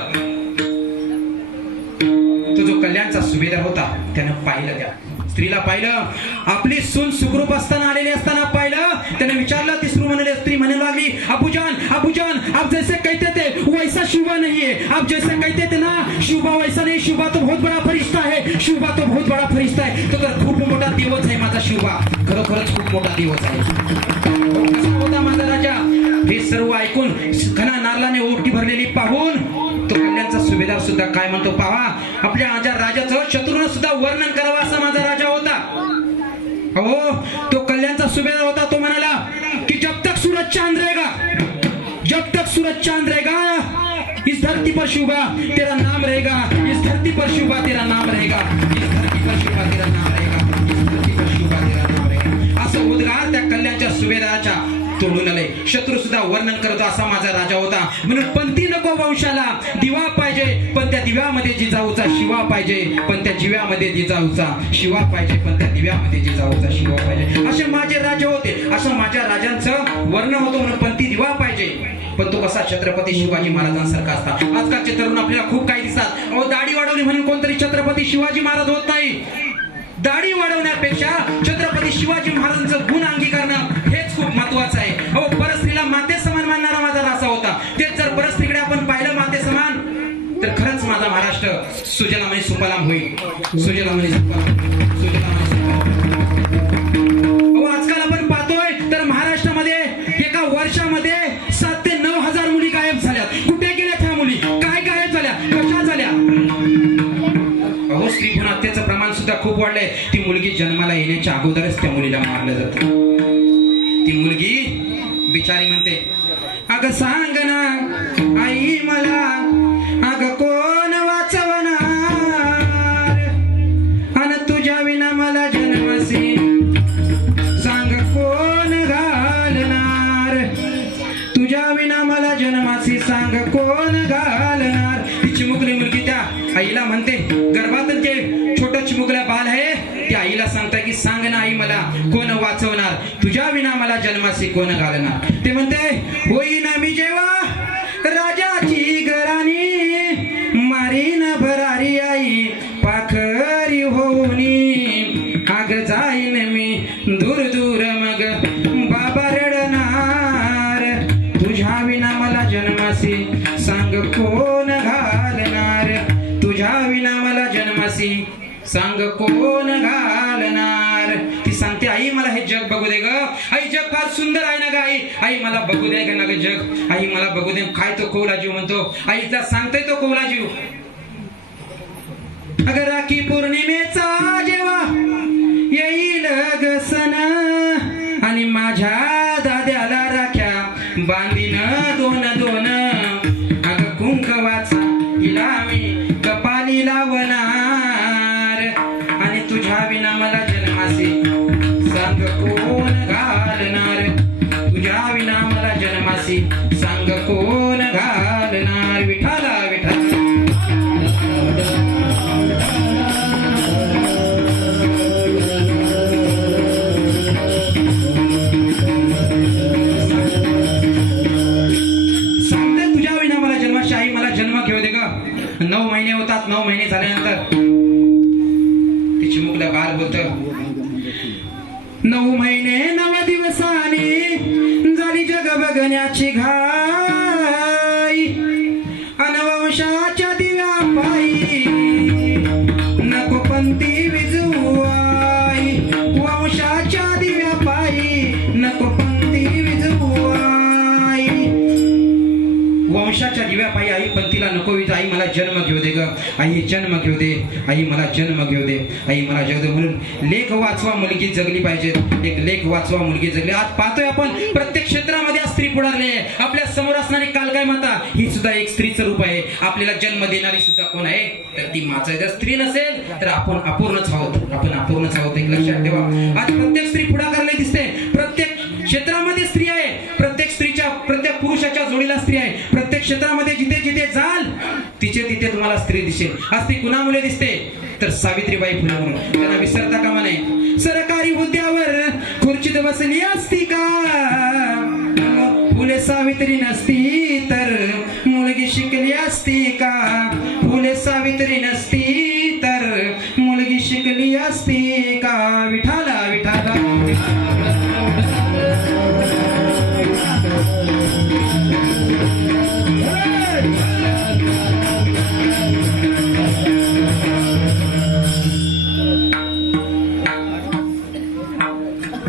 तो जो कल्याणचा सुभेदार होता त्यानं पाहिलं, त्या स्त्रीला पाहिलं. आपली सून सुखरूप असताना आलेली असताना पाहिलं. त्याने विचारलं. ती स्त्री म्हणू लागली अबूजान आप जैसे कहते थे वैसा शुभा नहीं है. आप जैसे कहते थे ना शुभा वैसा नहीं. शुभा तो बहुत बड़ा फरिश्ता है. शुभा तो बहुत बड़ा फरिश्ता है. तो तर खूप मोठा देवच आहे माझा शुभा. खरोखरच खूप मोठा देवच आहे. होता माझा राजा. हे सर्व ऐकून खना नारळाने ओटी भरलेली पाहून तो कल्याणचा सुभेदार सुद्धा काय म्हणतो पहा. आपल्या माझ्या राजाचं शत्रूनं सुद्धा वर्णन करावं असा माझा राजा होता. हो तो कल्याणचा सुभेदार होता. तो म्हणाला की जब तक तक सूरज चांद रहेगा, जब तक सूरज चांद रहेगा, इस धरती पर शुभा तेरा नाम रहेगा, इस धरती पर शुभा तेरा नाम रहेगा, इस धरती पर शुभा तेरा नाम रहेगा, इस धरती पर शुभा तेरा नाम रहेगा. असं उद्गार त्या कल्याणच्या सुभेदाराच्या तोडून आले. शत्रू सुद्धा वर्णन करतो असा माझा राजा होता. म्हणून पंथी नको वंशाला, दिवा पाहिजे पण त्या दिव्यामध्ये जिजाऊचा शिवा पाहिजे, पण त्या जिव्यामध्ये जिजाऊचा शिवा पाहिजे, पण त्या दिव्यामध्ये जिजाऊचा शिवा पाहिजे. असे माझे राजे होते. असं माझ्या राजांचं वर्णन होतं. म्हणून पंथी दिवा पाहिजे, पण तो कसा छत्रपती शिवाजी महाराजांसारखा असता. आजकालचे तरुण आपल्याला खूप काही दिसतात. अहो दाढी वाढवली म्हणून कोणतरी छत्रपती शिवाजी महाराज होत नाही. दाढी वाढवण्यापेक्षा छत्रपती शिवाजी महाराजांचं गुण अंगीकारणं हेच खूप महत्वाचं आहे. अहो परस्त्रीला माते समान मानणारा माझा राजा होता. तेच जर परस्त्रीकडे आपण पाहिलं माते समान, तर खरंच माझा महाराष्ट्र सुजलामय सुफलाम होईल. सुजलामय सुफलाम, सुजलामय सुफलाम. आजकाल आपण पाहतोय तर महाराष्ट्रामध्ये एका वर्षामध्ये 7 ते 9 हजार मुली गायब झाल्यात. कुठे गेल्यात ह्या मुली? काय गायब झाल्या? कशा झाल्या? अहो स्त्री भ्रूण हत्येचं प्रमाण सुद्धा खूप वाढलंय. ती मुलगी जन्माला येण्याच्या अगोदरच त्या मुलीला मारलं जातं. ती मुलगी बिचारी म्हणते, अगं सांग ना आई मला, अगं कोण वाचवणार, अन तुझ्या विना मला जन्मसी सांग कोण घालणार, तुझ्या विना मला जन्मासी सांग कोण घालणार. ती चिमुकली मुलगी त्या आईला म्हणते, गर्भातच जे छोटं चिमुकलं बाल आहे त्या आईला सांगता की सांग ना आई मला कोण वाचवणार, तुझ्या विना मला जन्मासी कोण घालणार. ते म्हणते, होईना मी जेव्हा राजाची घराणी, मारीन भरारी आई पाखरी होऊनी, आग जाईन मी दूर दूर मग बाबा रडणार, तुझ्या विना मला जन्मासी सांग कोण घालणार, तुझ्या विना मला जन्मासी सांग कोण घालणार. ती सांगते, आई मला हे जग बघू दे ग, आई जग फार सुंदर आहे ना ग आई, आई मला बघू दे ना ग जग, आई मला बघू दे. काय तो कोवला जीव म्हणतो, आईचा सांगतोय तो कोवला जीव. अगं राखी पौर्णिमेचा जेव्हा येईल ग सण, आणि माझ्या दाद्याला राख्या बांधीन दोन दोन, अगं कुंकवाचा हिला मी कपाली लावणार, आणि तुझ्या विना मला जन्मासी सांग कोण घालणार, तुझ्या विना मला जन्मासी सांग कोण घालणार. विठाला विठाला. सांगते तुझ्या विना मला जन्माशी आई मला जन्म घेऊ दे ग. 9 महिने होतात. 9 महिने झाल्यानंतर ती चिमुकलं बाल बोलत, 9 महिने 9 दिवसांनी झाली जग बघण्याची घाई, अनवंशाच्या दिव्या पायी नको पंथी विजुवाई, वंशाच्या दिव्या पायी नको पंथी विजुवाई. वंशाच्या दिव्या पायी आई पंथीला नको विजू. आई मला जन्म घेऊ दे ग, आई जन्म घेऊ दे, आई मला जन्म घेऊ दे, आई मला जग दे. म्हणून लेख वाचवा मुलगी जगली पाहिजे. एक लेख वाचवा मुलगी जगली. आज पाहतोय आपण प्रत्येक क्षेत्रामध्ये स्त्री पुढारली आहे. आपल्या समोर असणारी कालकाय माता ही सुद्धा एक स्त्रीचं रूप आहे. आपल्याला जन्म देणारी सुद्धा कोण आहे, तर ती माता. जर स्त्री नसेल तर आपण अपूर्णच आहोत, आपण अपूर्णच आहोत. एक लक्षात ठेवा. आज प्रत्येक स्त्री पुढाकारला दिसते. प्रत्येक क्षेत्रामध्ये स्त्री आहे. प्रत्येक स्त्रीच्या, प्रत्येक पुरुषाच्या जोडीला स्त्री आहे. प्रत्येक क्षेत्रामध्ये जिथे जिथे जाल तिथे तिथे तुम्हाला स्त्री दिसेल. आज ती कुणामुळे दिसते, तर सावित्रीबाई फुले म्हणून. त्यांना विसरता कामा नये. सरकारी हुद्द्यावर खुर्चीत बसली असती का, फुले सावित्री नसती तर मुलगी शिकली असती का, फुले सावित्री नसती तर मुलगी शिकली असती का. विठाला विठाला.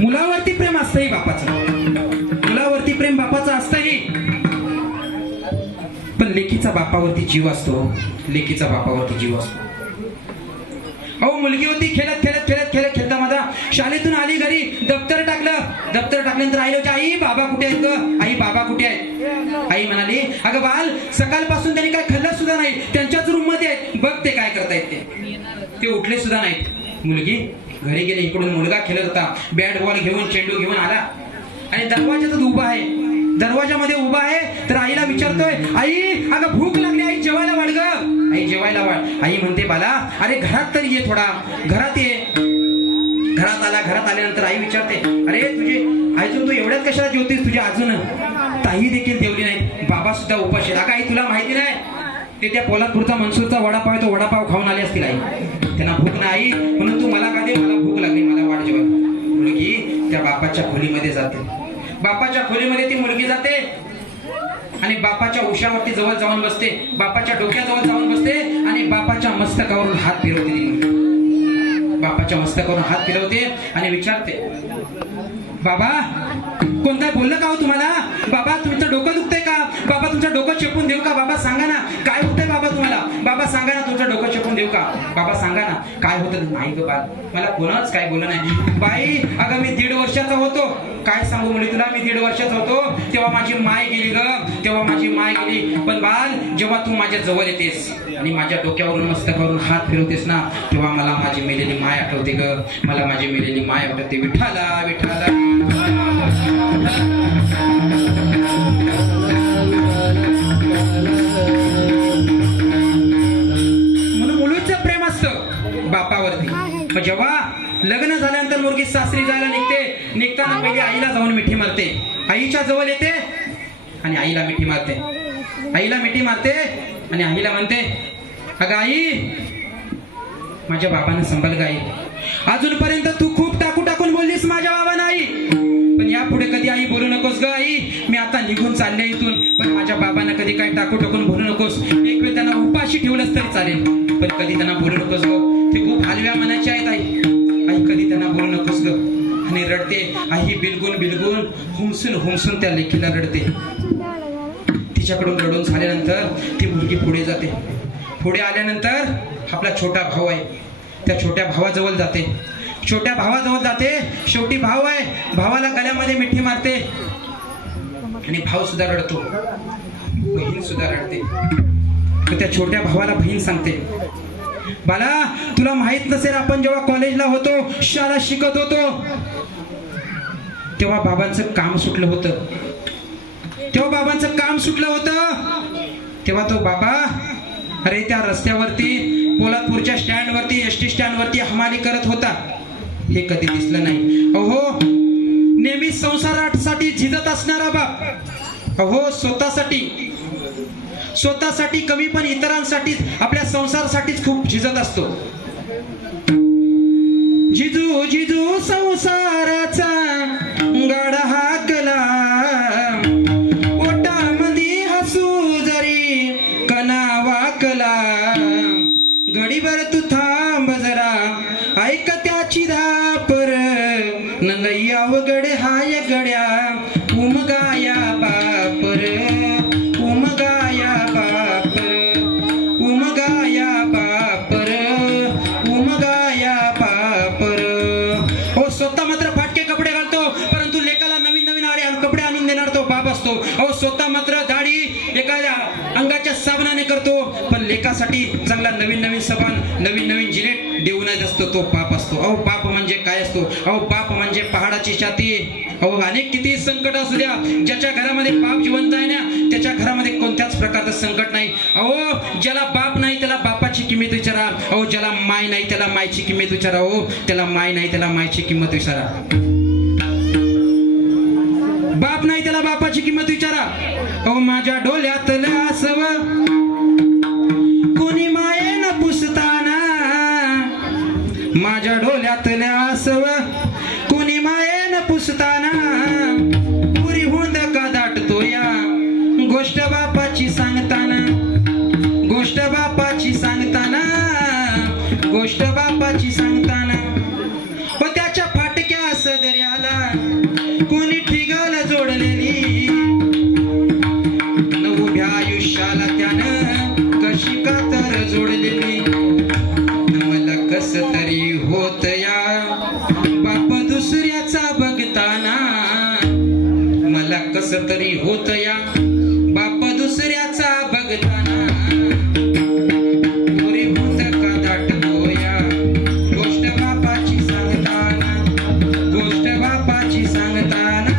मुलावरती प्रेम असतंही बापाचं, मुलावरती प्रेम बापाचं असतंही, पण लेकीचा बापावरती जीव असतो. लेकीचा बापावरती जीव असतो. अहो मुलगी होती, खेळत खेळत खेळत खेळत खेळता माझा शाळेतून आली घरी, दप्तर टाकलं, दप्तर पत्र टाकल्यानंतर आईला विचार, आई बाबा कुठे आहेत ग? आई बाबा कुठे आहेत? आई म्हणाली, अगं बाल, सकाळपासून त्यांनी काय खाल्लं सुद्धा नाही, त्यांच्याच रूम मध्ये आहेत, बघ ते काय करतायत ते उठले सुद्धा नाहीत. मुलगी घरी गेली. इकडून मुलगा खेळत होता, बॅट बॉल घेऊन चेंडू घेऊन आला आणि दरवाजातच उभा आहे. दरवाजामध्ये उभा आहे तर आईला विचारतोय, आई अगं भूक लागली, आई जेवायला वाढ ग, आई जेवायला वाढ. आई म्हणते, बाला अरे घरात तरी ये, थोडा घरात ये. घरात आला. घरात आल्यानंतर आई विचारते, अरे तुझे अजून तू एवढ्यात कशाला जेवतीस? तुझ्या अजून ताई देखील जेवली नाही, बाबा सुद्धा उपाशी. अगं आई तुला माहिती नाही, ते त्या पोलादपूरचा मनसूरचा वडापाव आहे, तो वडापाव खाऊन आले असतील आई, त्यांना भूक नाही म्हणून तू मला का दे, मला भूक लागली, मला वाढ जेवायला. मुलगी त्या बापाच्या खोलीमध्ये जाते. बापाच्या खोलीमध्ये ती मुलगी जाते आणि बापाच्या उशावरती जवळ जाऊन बसते, बापाच्या डोक्याजवळ जाऊन बसते आणि बापाच्या मस्तकावरून हात फिरवते. ती मुलगी बापाच्या मस्तकावरून हात फिरवते आणि विचारते, बाबा कोणता बोललं का हो तुम्हाला? बाबा तुमचं डोकं दुखतंय का? बाबा तुमचं डोकं चेपून देऊ का? बाबा सांगा ना काय होतंय बाबा तुम्हाला? बाबा सांगा ना तुमचं डोकं चेपून देऊ का? बाबा सांगा ना काय होतं? नाही ग बाल, मला कोणाच काय बोललं नाही. बाई अगं मी 1.5 वर्षाचा होतो. काय सांगू मुली तुला, मी 1.5 वर्षाचा होतो तेव्हा माझी माय गेली ग, तेव्हा माझी माय गेली. पण बाल जेव्हा तू माझ्या जवळ येतेस आणि माझ्या डोक्यावरून मस्तकावरून हात फिरवतेस ना, तेव्हा मला माझी मेलेली माय आठवते ग, मला माझी मेलेली माय आठवते. विठाला विठाला. म्हणून मुलीचं प्रेम असतं बापावरती. मग जेव्हा लग्न झाल्यानंतर मुलगी सासरी जायला निघते, निघताना पहिले आईला जाऊन मिठी मारते, आईच्या जवळ येते आणि आईला मिठी मारते. आईला मिठी मारते आणि आईला म्हणते, अगं आई माझ्या बाबांना संभाल ग आई, अजूनपर्यंत तू खूप टाकून बोललीस माझ्या बाबांना आई, पण यापुढे कधी आई बोलू नकोस ग आई, मी आता निघून चालले इथून, पण माझ्या बाबांना कधी काही टाकून बोलू नकोस. एक वेळ त्यांना उपाशी ठेवलंच तरी चालेल, पण कधी त्यांना बोलू नकोस ग, ते खूप हलव्या मनाचे आहेत आई, आई कधी त्यांना बोलू नकोस ग. आणि रडते आई, बिलगुन हुमसून त्या लेकीला रडते. तिच्याकडून रडून झाल्यानंतर ती मुलगी पुढे जाते. पुढे आल्यानंतर आपला छोटा भाऊ आहे, त्या छोट्या भावाजवळ जाते. छोट्या भावाजवळ जाते, शेवटी भाऊ आहे, भावाला गळ्यामध्ये मिठी मारते आणि भाऊ सुद्धा रडतो, बहीण सुद्धा रडते. तर त्या छोट्या भावाला बहीण सांगते, बाला तुला माहित नसेल, आपण जेव्हा कॉलेजला होतो, शाळा शिकत होतो, तेव्हा बाबांचं काम सुटलं होतं. तेव्हा तो बाबा अरे त्या रस्त्यावरती पोलादपूरच्या स्टँडवरती एसटी स्टँडवरती हमाली करत होता, हे कधी दिसलं नाही. अहो नेहमी संसारासाठी झिजत असणारा बाप, अहो स्वतःसाठी कमी पण इतरांसाठी, आपल्या संसारासाठीच खूप झिजत असतो. जिजू संसाराचा गाडा हाकला, ओटामध्ये हसू जरी कना वाकला, घडीभर तू थांब जरा ऐक त्याची धापर, नंगई अवघड हाय गड्या उमगाया बापर, उमगाया बापर, उमगाया बापर, उमगाया बापर. हो स्वतः मात्र फाटके कपडे घालतो, परंतु लेकाला नवीन आडे कपडे आणून देणार तो बाप असतो. अहो स्वतः मात्र दाढी एखाद्या अंगाच्या साबणाने करतो, पण लेकासाठी चांगला नवीन साबण, नवीन जिलेट देऊन असतो तो बाप असतो. अहो बाप म्हणजे काय असतो? अहो बाप म्हणजे पहाडाची छाती. अहो अनेक किती संकट असू द्या, ज्याच्या घरामध्ये बाप जिवंत आहे ना, त्याच्या घरामध्ये कोणत्याच प्रकारचं संकट नाही. अहो ज्याला बाप नाही त्याला बापाची किंमत विचारा, अहो ज्याला माय नाही त्याला मायची किंमत विचारा, हो त्याला माय नाही त्याला मायची किंमत विचारा, बाप नाही त्याला बापाची किंमत विचारा. अहो माझ्या डोल्यातलं आसव कोणी मायेनं पुसताना, माझ्या डोल्यातलं आसव कोणी मायेनं पुसताना, पुरी हुंद का दाटतो या गोष्ट बापाची सांगताना, गोष्ट बापाची सांगताना, गोष्ट बापाची सांगताना. व त्याच्या फाटक्या सदर्याला कोणी ठिगाल जोडलेली, न उभ्या आयुष्याला त्यानं कशी का तर जोडलेली. मला कस तरी होत या बाप दुसऱ्याचा बघताना, होतया बाप दुसऱ्याचा बघताना पुरी भूत का दाट गोया गोष्ट बापाची सांगताना गोष्ट बापाची सांगताना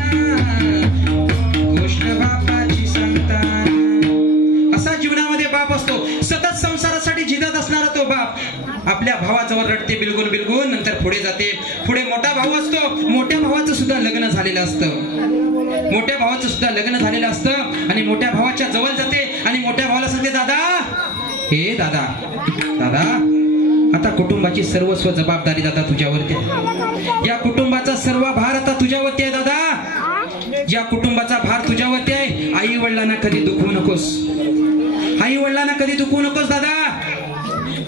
गोष्ट बापाची सांगताना असा जीवनामध्ये बाप असतो सतत संसारासाठी झिजत असणारा तो बाप आपल्या भावाजवळ रडते बिलगुन बिलगुन नंतर पुढे जाते पुढे मोठा भाऊ असतो मोठ्या भावाचं सुद्धा लग्न झालेलं असतं मोठ्या भावाचं सुद्धा लग्न झालेलं असतं आणि मोठ्या भावाच्या जवळ जाते आणि मोठ्या भावाला सांगते दादा हे दादा दादा आता कुटुंबाची सर्वस्व जबाबदारी दादा तुझ्यावरती आहे या कुटुंबाचा सर्व भार आता तुझ्यावरती आहे दादा या कुटुंबाचा भार तुझ्यावरती आहे आई वडिलांना कधी दुखवू नकोस आई वडिलांना कधी दुखवू नकोस दादा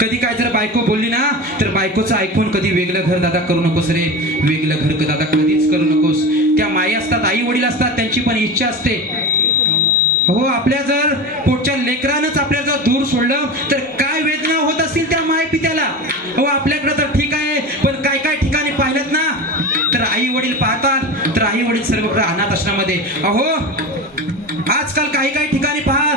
कधी काय जर बायको बोलली ना तर बायकोचं ऐकून कधी वेगळं घर दादा करू नकोस रे वेगळं घर दादा कधीच करू नकोस त्या माई असतात आई वडील असतात त्यांची पण इच्छा असते हो आपल्या जर पोटच्या लेकरानंच आपल्याला जर दूर सोडलं तर काय वेदना होत असतील त्या माय पित्याला हो आपल्याकडे तर ठीक आहे पण काय काय ठिकाणी पाहिलं ना तर आई वडील पाहतात तर आई वडील सर्वकडे अनाथ आश्रमामध्ये अहो आजकाल काही ठिकाणी पहा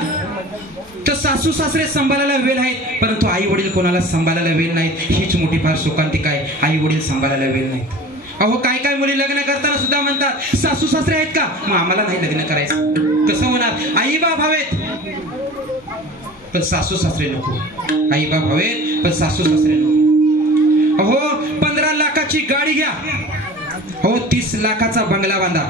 तर सासू सासरे सांभाळायला वेळ आहेत परंतु आई वडील कोणाला सांभाळायला वेळ नाहीत हीच मोठी फार शोकांतिका आहे आई वडील सांभाळायला वेळ नाहीत अहो काय मुली लग्न करताना सुद्धा म्हणतात सासू सासरे आहेत का मग आम्हाला नाही लग्न करायचं कसं होणार आई बाप हवेत पण सासू सासरे नको आई बाप हवेत पण सासू सासरे नको अहो 15 लाखाची गाडी घ्या हो 30 लाखाचा बंगला बांधा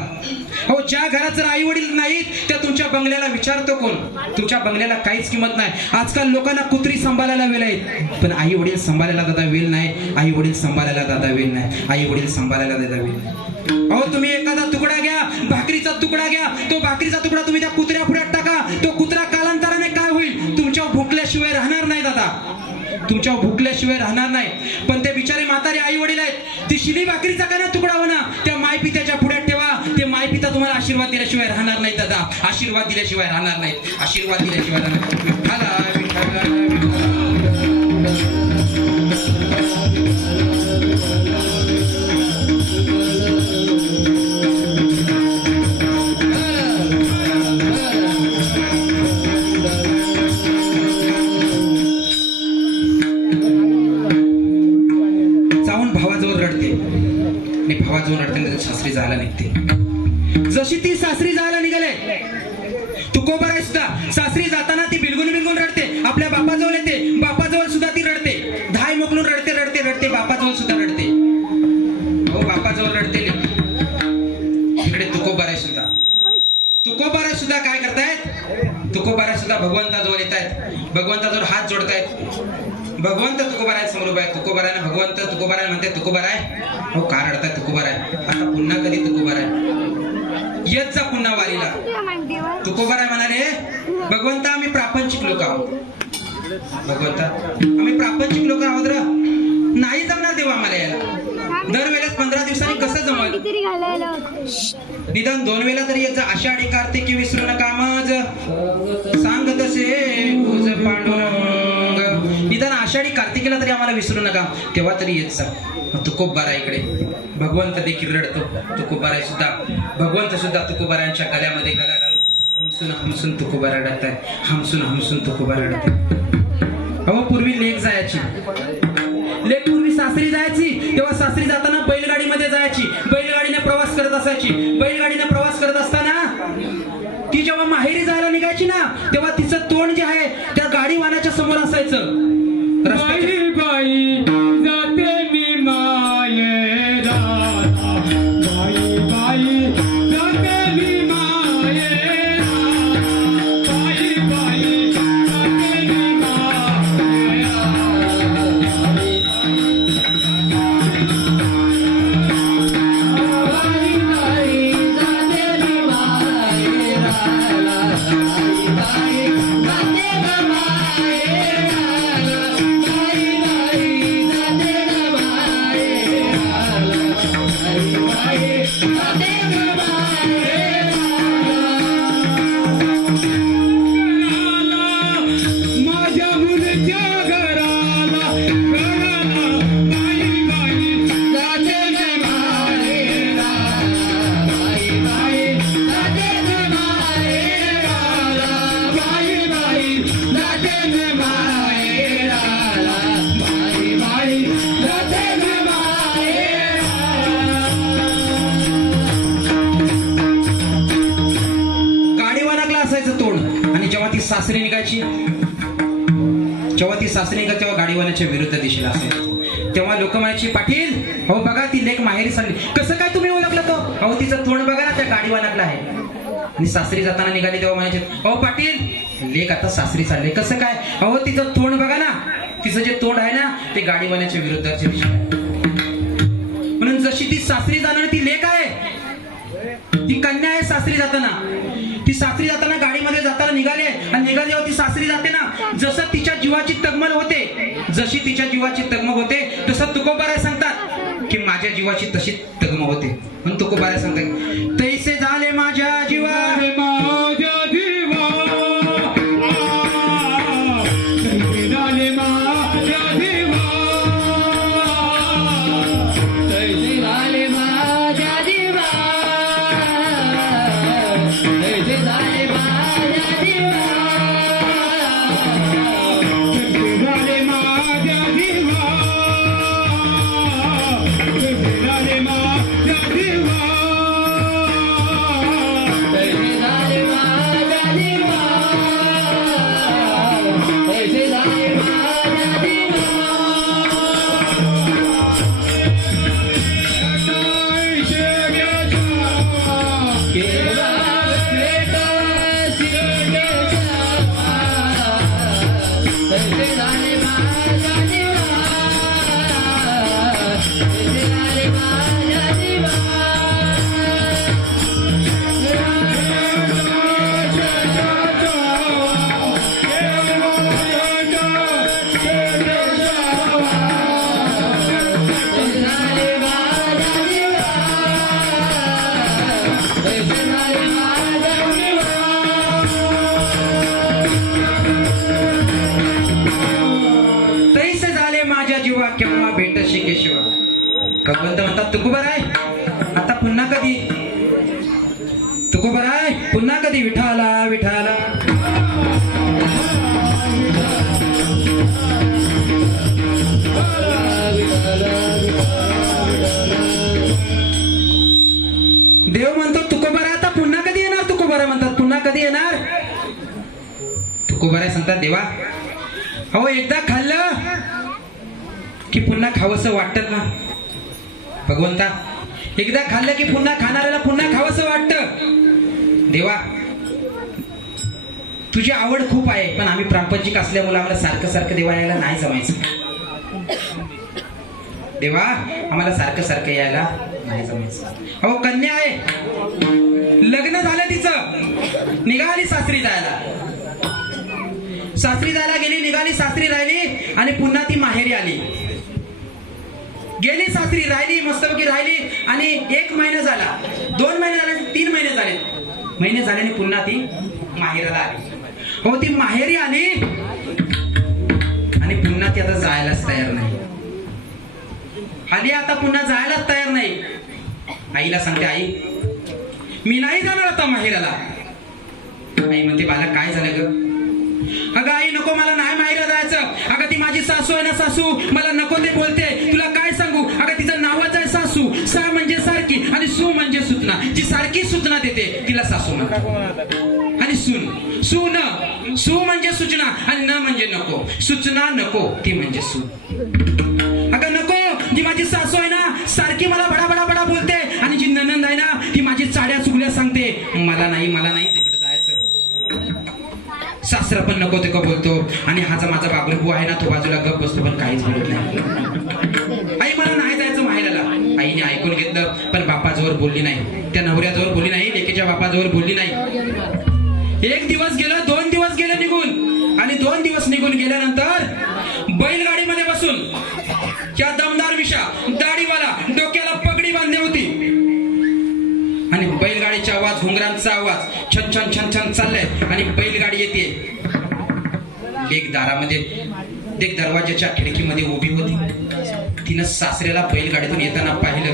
हो ज्या घरात जर आई वडील नाहीत त्या तुमच्या बंगल्याला विचारतो कोण तुमच्या बंगल्याला काहीच किंमत नाही आजकाल लोकांना कुत्री सांभाळायला वेळ आहेत पण आई वडील सांभाळायला दादा वेळ नाही आई वडील सांभाळायला दादा वेळ नाही आई वडील सांभाळायला दादा वेळ नाही अहो तुम्ही एखादा तुकडा घ्या भाकरीचा तुकडा घ्या तो भाकरीचा तुकडा तुम्ही त्या कुत्र्या पुढ्यात टाका तो कुत्रा कालांतराने काय होईल तुमच्या भुकल्याशिवाय राहणार नाही दादा तुमच्या भुकल्याशिवाय राहणार नाही पण ते बिचारे म्हातारे आई वडील आहेत ती शिली भाकरीचा का ना तुकडा होणार त्या माय पित्याच्या पुढ्यात ठेवा ते माय पिता तुम्हाला आशीर्वाद दिल्याशिवाय राहणार नाही दादा आशीर्वाद दिल्याशिवाय राहणार नाहीत आशीर्वाद दिल्याशिवाय राहणार भावाजवळ रडते सासरी जायला निघते जशी ती सासरी जायला निघाले तुकोबर आहे सुद्धा सासरी जाताना ती बिलगुन रडते आपल्या बापाजवळ येते बापाजवळ सुद्धा ती रडते धाय मोकलून रडते बापाजवळ सुद्धा रडते हो बापाजवळ रडते इकडे तुकोबर आहे सुद्धा काय करतायत तुकोबर आहे सुद्धा भगवंताजवळ येत आहेत भगवंताजवळ हात जोडतायत भगवंत तुकोबाराय समोर उभा आहे तुकोबाराने भगवंत तुकोबाराय म्हणते तुकोबाराय हो का रडताय तुकोबाराय आता पुन्हा कधी तुकोबाराय येत जा पुन्हा वारीला तुकोबाराय म्हणाले भगवंता आम्ही प्रापंचिक लोक आहोत भगवंता आम्ही प्रापंचिक लोक आहोत र नाही जमणार देवा आम्हाला यायला दरवेळेस 15 दिवसांनी कसं जमल निदान 2 वेळा तरी याचा आषाढी कार्तिकी विसरू नका मज सांग तसे गुज पांडुरंग निदान आषाढी कार्तिकीला तरी आम्हाला विसरू नका तेव्हा तरी येत जा तुकोबारा इकडे भगवंत देखील रडतो तुकोबारा सुद्धा भगवंत सुद्धा तुकोबारांच्या गळ्यामध्ये गळा घालून हमसून तुकोबारा रडताय हमसून तुकोबारा रडताय अहो पूर्वी लेक जायची लेक पूर्वी सासरी जायची तेव्हा सासरी जाताना बैलगाडीमध्ये जायची बैलगाडीने प्रवास करत असायची बैलगाडीने प्रवास करत असताना ती जेव्हा माहेरी जायला निघायची ना तेव्हा तिचं तोंड जे आहे त्या गाडीवानाच्या समोर असायचं बाई बाई जाते मी मायेरा बाई बाई जाते मी मायेरा बाई बाई जाते मी मायेरा बाई बाई जाते मी मायेरा बाई बाई जाते मी मायेरा असायचं तोंड. आणि जेव्हा ती सासरी निघायची तेव्हा गाडीवाल्याच्या विरुद्ध दिशेला असायचं. तेव्हा लोक म्हणायची, पाटील हो बघा ती लेक माहेरी चालली. कसं काय तुम्ही ओळखलं तो? अहो तिचं तोंड बघा ना त्या गाडीवाल्याकडे आहे. आणि सासरी जाताना निघाली तेव्हा म्हणायचे, अहो पाटील लेक आता सासरी चालले. कसं काय? अहो तिचं तोंड बघा ना, तिचं जे तोंड आहे ना ते गाडीवाल्याच्या विरुद्धच्या दिशेला. म्हणून जशी ती सासरी जाणार ती लेक आहे, ती कन्या आहे सासरी जाताना. ती सासरी जाताना गाडीमध्ये जाताना निघाली आणि निघाली ती सासरी जाते ना, जसं तिच्या जीवाची तगमग होते, जशी तिच्या जीवाची तगमग होते तसं तुकोबाराय सांगतात की माझ्या जीवाची तशी तगमग होते. म्हणून तुकोबाराय सांगतात, तैसे झाले माझ्या जीवा माझ्या जीवा, तैसे झाले माझ्या जीवा, तैसे झाले माझ्या जीवा, तैसे झाले माझ्या जीवा, तैसे झाले माझ्या जीवा, तैसे झाले माझ्या जीवा, तैसे झाले माझ्या जीवा, तैसे झाले माझ्या जीवा. केला भेटा शिरडेचा, तैसे झाले माझ्या जीवा, तैसे झाले माझ्या जीवा. तैसे झाले माझ्या जीवा केव्हा भेटशी केशवा. भगवंत म्हणतात, तुकोबाराय आता पुन्हा कधी? तुकोबाराय पुन्हा कधी? विठाला विठाला. देव म्हणतो, तुकोबाराय आता पुन्हा कधी येणार? तुकोबाराय म्हणतात, पुन्हा कधी येणार? तुकोबाराय सांगतात, देवा अहो एकदा खाल्लं की पुन्हा खावंसं वाटत ना. भगवंता एकदा खाल्लं की पुन्हा खाणाऱ्याला पुन्हा खावंसं वाटतं. देवा तुझी आवड खूप आहे, पण आम्ही प्रापंचिक असल्यामुळे आम्हाला सारखं सारखं देवा यायला नाही जमायचं. देवा आम्हाला सारखं सारखं यायला नाही जमायचं. अहो कन्या आहे, लग्न झालं तिचं, निघाली सासरी जायला. सासरी जायला गेली, निघाली सासरी राहिली आणि पुन्हा ती माहेरी आली. गेली सासरी राहिली, मस्तपैकी राहिली आणि 1 महिना झाला, 2 महिने झाले, 3 महिने झाले. महिने झाल्याने पुन्हा ती माहेराला आली. हो ती माहेरी आली आणि पुन्हा ती आता जायलाच तयार नाही. आली आता पुन्हा जायलाच तयार नाही. आईला सांगते, आई मी नाही जाणार आता माहेराला. आई म्हणते, बाला काय झालं ग? अगं आई नको, मला नाही माहेरला जायचं. अगं ती माझी सासू आहे ना, सासू मला नको ते बोलते. तुला काय सांगू, अगं तिचं नावच आहे सासू. सा म्हणजे सारखी आणि सू म्हणजे सूचना. जी सारखी सूचना देते तिला सासू म्हणतात. आणि सून, सून, सू म्हणजे सूचना आणि न म्हणजे नको. सूचना नको ती म्हणजे सू. अगं नको, जी माझी सासू आहे ना सारखी मला बडा बडा बडा बोलते आणि जी ननंद आहे ना ती माझी चाड्या चुगल्या सांगते. मला नाही तिकडे जायचं. सासरा पण नको ते बोलतो आणि हाचा माझा बाबू आहे ना तो बाजूला गप बसतो, पण काहीच बोलत नाही. आई मला नाही जायचं माहेराला. आईने ऐकून घेतलं, पण बापाजवळ बोलली नाही, त्या नवऱ्याजवळ बोलली नाही, लेकीच्या बापाजवळ बोलली नाही. 1 दिवस गेलं, 2 दिवस गेले निघून आणि 2 दिवस निघून गेल्यानंतर बैलगाडीमध्ये बसून त्या दमदार विषा दाढीवाला डोक्याला पगडी बांधली होती आणि बैलगाडीचा आवाज, घुंगरांचा आवाज छन छन छन छन चाललाय आणि बैलगाडी येते. एक दारामध्ये, एक दरवाजाच्या खिडकीमध्ये उभी होती. तिनं सासऱ्याला बैलगाडीतून येताना पाहिलं.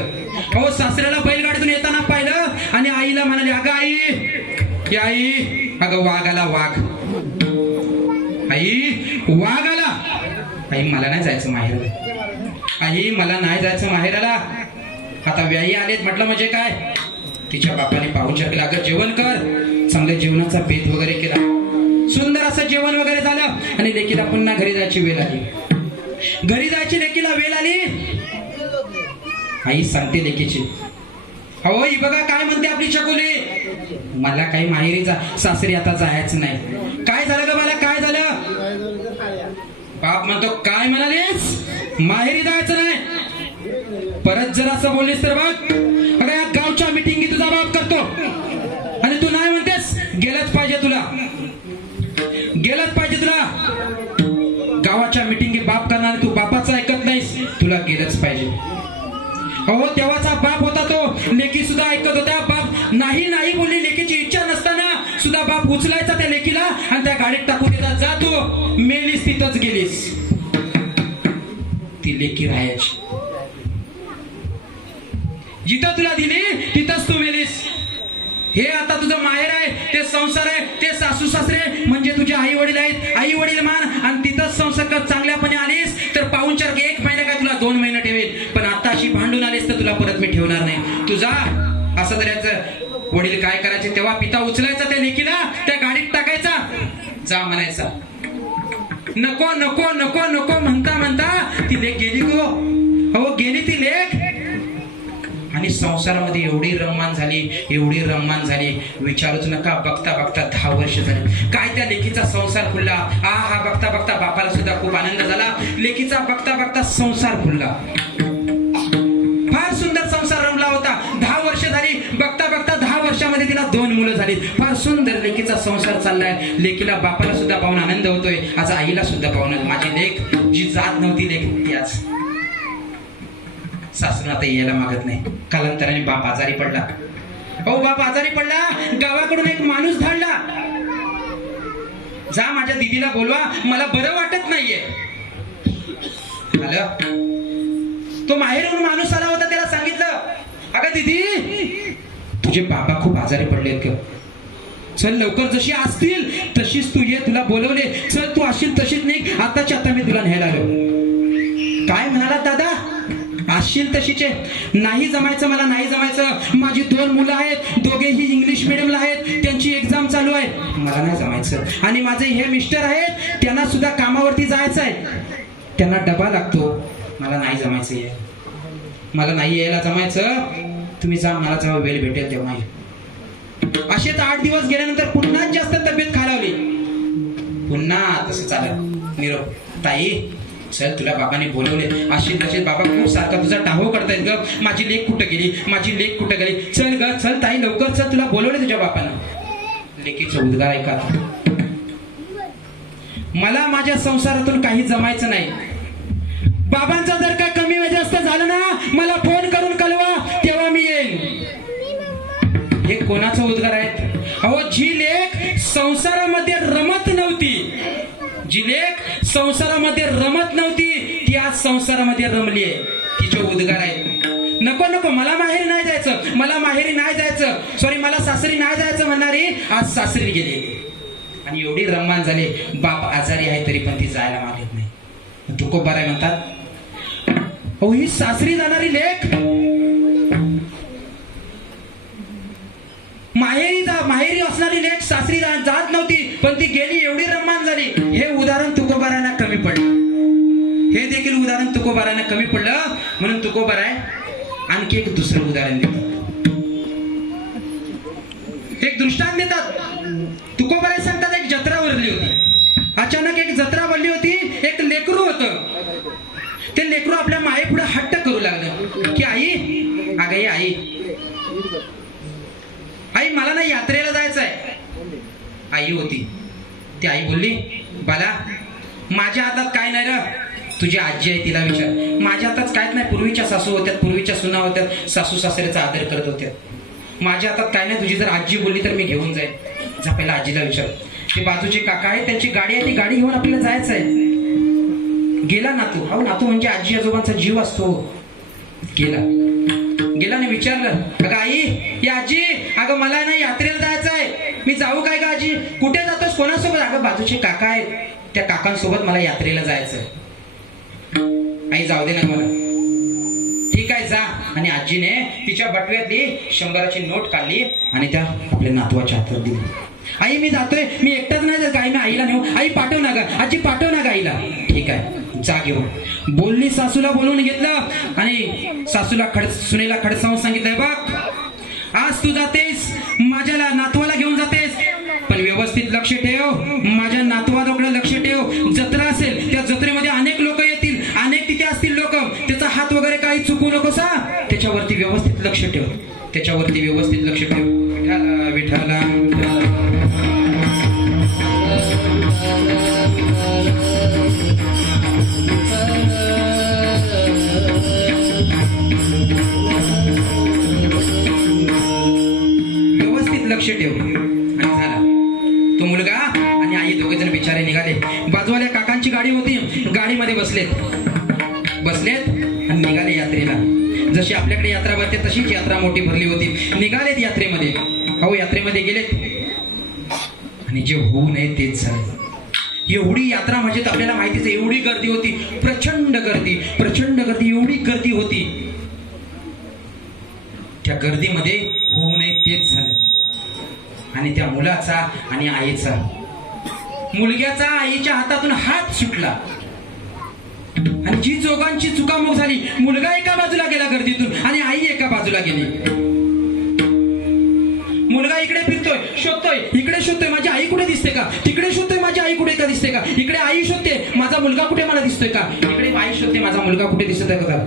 हो सासऱ्याला बैलगाडीतून येताना पाहिलं आणि आईला म्हणाले, अगं आई, आई अगं वाघ आला, वाघ. आई वाघ आला. आई मला नाही जायचं माहेराला. आई मला नाही जायचं माहेराला. आता व्याई आलेत म्हटलं म्हणजे काय? तिच्या बापाने पाहुणचार केला, अगं जेवण कर, चांगल्या जेवणाचा बेत वगैरे केला, सुंदर असं जेवण वगैरे झालं आणि लेकीला पुन्हा घरी जायची वेळ आली. घरी जायची लेकीला वेळ आली. आई सांगते लेकीची, अहो ही बघा काय म्हणते आपली चकुली, मला काही माहेरी सासरी आता जायचं नाही. काय झालं ग मला, काय झालं? बाप म्हणतो काय म्हणालीस, माहेरी जायचं नाही. परत जर असं बोललीस तर बघ अगं या गावच्या मिटिंगी तुझा बाप करतो आणि तू नाही म्हणतेस, गेलंच पाहिजे तुला, गेलंच पाहिजे तुला. गावाच्या मिटिंगी बाप करणार, तू बापाचं ऐकत नाहीस, तुला गेलंच पाहिजे. अहो तेव्हाचा बाप होता तो, लेकी सुद्धा ऐकत होत्या. बाप नाही नाही बोलली, लेकीची इच्छा नसताना सुद्धा बाप उचलायचा त्या लेकीला आणि त्या गाडीत टाकून देतात, जा तू मेलीस तिथंच गेलीस. ती लेकी राहायची, जिथं तुला दिली तिथंच तू मेलीस. हे आता तुझं माहेर आहे, ते संसार आहे, ते सासू सासरे म्हणजे तुझे आई वडील आहेत. आई वडील मान आणि तिथंच संसार कर. चांगल्यापणे आलीस तर पाहुणचार 1 महिना काय तुला 2 महिने ठेवेल, पण आता अशी भांडून आलीस तर तुला परत मी ठेवणार नाही. तुझा असं तर याचं वडील काय करायचे, तेव्हा पिता उचलायचा त्या लेकीला, त्या गाडीत टाकायचा, जा म्हणायचा. नको नको नको नको म्हणता म्हणता ती लेक गेली गो. अहो गेली ती लेक आणि संसारामध्ये एवढी रममान झाली, एवढी रममान झाली, विचारूच नका. बघता बघता 10 वर्ष झाली. काय त्या लेकीचा संसार खुलला. हा बघता बघता बापाला सुद्धा खूप आनंद झाला. लेकीचा बघता बघता संसार खुलला. फार सुंदर संसार रमला होता. 10 वर्ष झाली. बघता बघता 10 वर्षामध्ये तिला 2 मुलं झाली. फार सुंदर लेकीचा संसार चाललाय. लेकीला बापाला सुद्धा पाहून आनंद होतोय. आज आईला सुद्धा पाहून माझी लेक जी जात नव्हती लेक ती आज सासरून आता यायला मागत नाही. कालांतराने बाप आजारी पडला. अहो बाप आजारी पडला, गावाकडून एक माणूस धाडला, जा माझ्या दीदीला बोलवा, मला बरं वाटत नाहीये. आलं. तो माहेरून माणूस आला होता, त्याला सांगितलं, अगं दीदी तुझे बाबा खूप आजारी पडलेत ग, चल लवकर जशी असतील तशीच तू ये, तुला बोलवले, चल तू असशील तशीच नाही, आताच्या आता मी तुला न्यायला आलो. काय म्हणाला दादा, असशील तशीचे, नाही जमायचं, मला नाही जमायचं, माझी 2 मुलं आहेत, दोघेही इंग्लिश मिडियमला आहेत, त्यांची एक्झाम चालू आहे, मला नाही जमायचं. आणि माझे हे मिस्टर आहेत, त्यांना सुद्धा कामावरती जायचं आहे, त्यांना डबा लागतो, मला नाही जमायचं, मला नाही यायला जमायचं, तुम्ही जा, मला जेव्हा वेळ भेटेल तेव्हा. असेच 8 दिवस गेल्यानंतर पुन्हा जास्त तब्येत खालावली. पुन्हा तसं चाललं. निरोप, ताई चल तुला बाबाने बोलवले, अशी तशी बाबा खूप सारखा तुझा टाहो करतायत ग, माझी लेक कुठं गेली, माझी लेक कुठं गेली, चल ग चल ताई लवकर चल, तुला बोलवले तुझ्या बापानं. लेकीचं उद्गार ऐका, मला माझ्या संसारातून काही जमायचं नाही, बाबांचा जर काय कमी जास्त झालं ना मला फोन करून कळवा, तेव्हा मी येईन. हे कोणाचं उद्गार आहेत. अहो जी लेक संसारामध्ये रमत नव्हती, जी लेक संसारामध्ये रमत नव्हती ती आज संसारामध्ये रमली आहे, तिचे उद्गार आहेत. नको नको मला माहेरी नाही जायचं, मला माहेरी नाही जायचं, सॉरी मला सासरी नाही जायचं म्हणणारी आज सासरी गेली. आणि एवढी रममान झाली, बाप आजारी आहे तरी पण ती जायला मागत नाही. तुकोबा राय म्हणतात, अहो ही सासरी जाणारी लेक माहेरी असणारी लेक सासरी जात नव्हती, पण ती गेली, एवढी रममान झाली. हे उदाहरण तुकोबारायांना कमी पडलं, हे देखील उदाहरण तुकोबारायांना कमी पडलं, म्हणून तुकोबाराय आणखी एक दुसरं उदाहरण देतात, एक दृष्टांत देतात. तुकोबाराय सांगतात, एक जत्रा भरली होती, अचानक एक जत्रा भरली होती, एक लेकरू होतं, ते लेकरू आपल्या माये पुढे हट्ट करू लागलं की आई, अगं आई आई मला ना यात्रेला जायचं आहे. आई होती, ती आई बोलली, बाला माझ्या हातात काय नाही र, तुझी आजी आहे तिला विचार, माझ्या हातात कायच नाही, पूर्वीच्या सासू होत्या, पूर्वीच्या सुना होत्या, सासू सासऱ्याचा आदर करत होत्या, माझ्या हातात काय नाही, तुझी जर आजी बोलली तर मी घेऊन जाईन, जा पहिला आजीला विचार. ते बाजूचे काका आहेत, त्यांची गाडी आहे, ती गाडी घेऊन आपल्याला जायचं आहे. गेला नातू, अहो नातू म्हणजे आजी आजोबांचा जीव असतो. गेला आणि विचारलं, अगं आई, या आजी, अगं मला ना यात्रेला जायचं आहे, मी जाऊ काय का आजी, कुठे जातोस, कोणासोबत, अगं बाजूचे काका आहेत, त्या काकांसोबत मला यात्रेला जायचं. आई जाऊ दे ना मला, ठीक आहे जा, आणि आजीने तिच्या बटव्यातली 100ची नोट काढली आणि त्या आपल्या नातवाच्या हातात दिली. आई मी जातोय, मी एकटाच नाही जात, आई मी आईला नेऊ, आई पाठव ना गा, आजी पाठव ना गा आईला. ठीक आहे जा घेऊन. बोलली सासूला बोलवून घेतलं आणि सासूला सुनेला खडसावून सांगितलंय बघ आज तू जातेस माझ्या नातवाला घेऊन जातेस पण व्यवस्थित लक्ष ठेव, माझ्या नातवाकडे लक्ष ठेव. जत्रा असेल त्या जत्रेमध्ये अनेक लोक येतील, अनेक तिथे असतील लोक, त्याचा हात वगैरे काही चुकू नकोस हा. त्याच्यावरती व्यवस्थित लक्ष ठेव, त्याच्यावरती व्यवस्थित लक्ष ठेव. विठाला विठाला लक्ष ठेव. आणि झाला तो मुलगा आणि आई दोघे जण बिचारे निघाले. बाजूवाल्या काकांची गाडी होती, गाडीमध्ये बसलेत आणि निघाले यात्रेला. जशी आपल्याकडे यात्रा भरते तशीच यात्रा मोठी भरली होती. निघालेत यात्रेमध्ये. हो यात्रेमध्ये गेलेत आणि जे होऊ नये तेच झाले. एवढी यात्रा म्हणजे आपल्याला माहितीच आहे, एवढी गर्दी होती, प्रचंड गर्दी, एवढी गर्दी होती. त्या गर्दीमध्ये होऊ नये तेच झालं. आणि त्या मुलाचा आणि आईचा, मुलग्याचा आईच्या हातातून हात सुटला आणि जी जोगांची चुकामुक झाली, मुलगा एका बाजूला गेला गर्दीतून आणि आई एका बाजूला गेली. मुलगा इकडे फिरतोय, शोधतोय, इकडे शोधतोय माझी आई कुठे दिसते का, तिकडे शोधतोय माझी आई कुठे का दिसते का, इकडे आई शोधते माझा मुलगा कुठे मला दिसतोय का, इकडे आई शोधते माझा मुलगा कुठे दिसतोय का.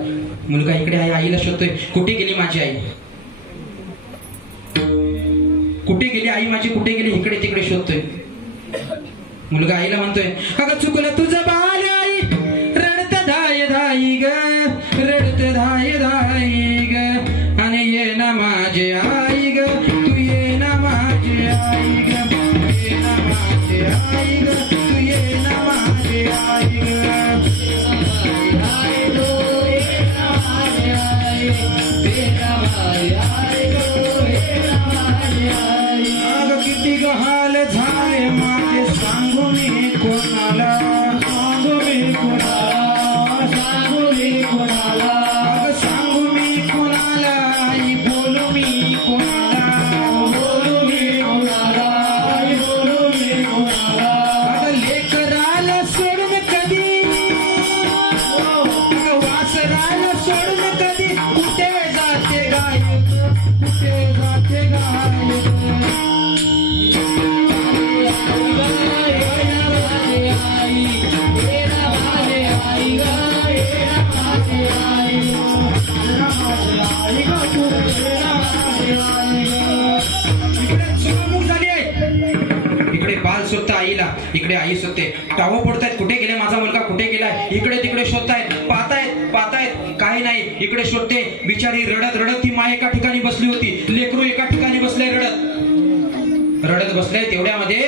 मुलगा इकडे आहे, आईला शोधतोय कुठे गेली माझी आई, कुठे गेली आई माझी, कुठे गेली, इकडे तिकडे शोधतोय. मुलगा आईला म्हणतोय अगं चुकलं तुझं बाल आई, रडत धाय धाई ग, रडत धाय धाई ग, आणि ये ना माझे आई ग, तू ये ना माझे आई ग, ये ना माझे आई ग, तू ये ना माझे आई ग. किती गहाल झाले माझे सांगू मी कोणाला, सांगू मी कोणाला, सांगू मी कोणाला, अगं सांगू मी कोणाला, आई बोलू मी कोणाला, बोलू मी कोणाला, आई बोलू मी कोणाला. अगं लेकराला सोडून कधी, वासराला सोडून कधी, कुठे जाते गायक, कुठे जाते गायक. इकडे बाल शोधता आईला, इकडे आई शोधते, टावं पडतायत कुठे गेले माझा मुलगा, कुठे गेलाय, इकडे तिकडे शोधतायत, पाहतायत काही नाही, इकडे शोधते. बिचारी रडत रडत ती माय एका ठिकाणी बसली होती, लेकरू एका ठिकाणी बसले रडत बसले. तेवढ्यामध्ये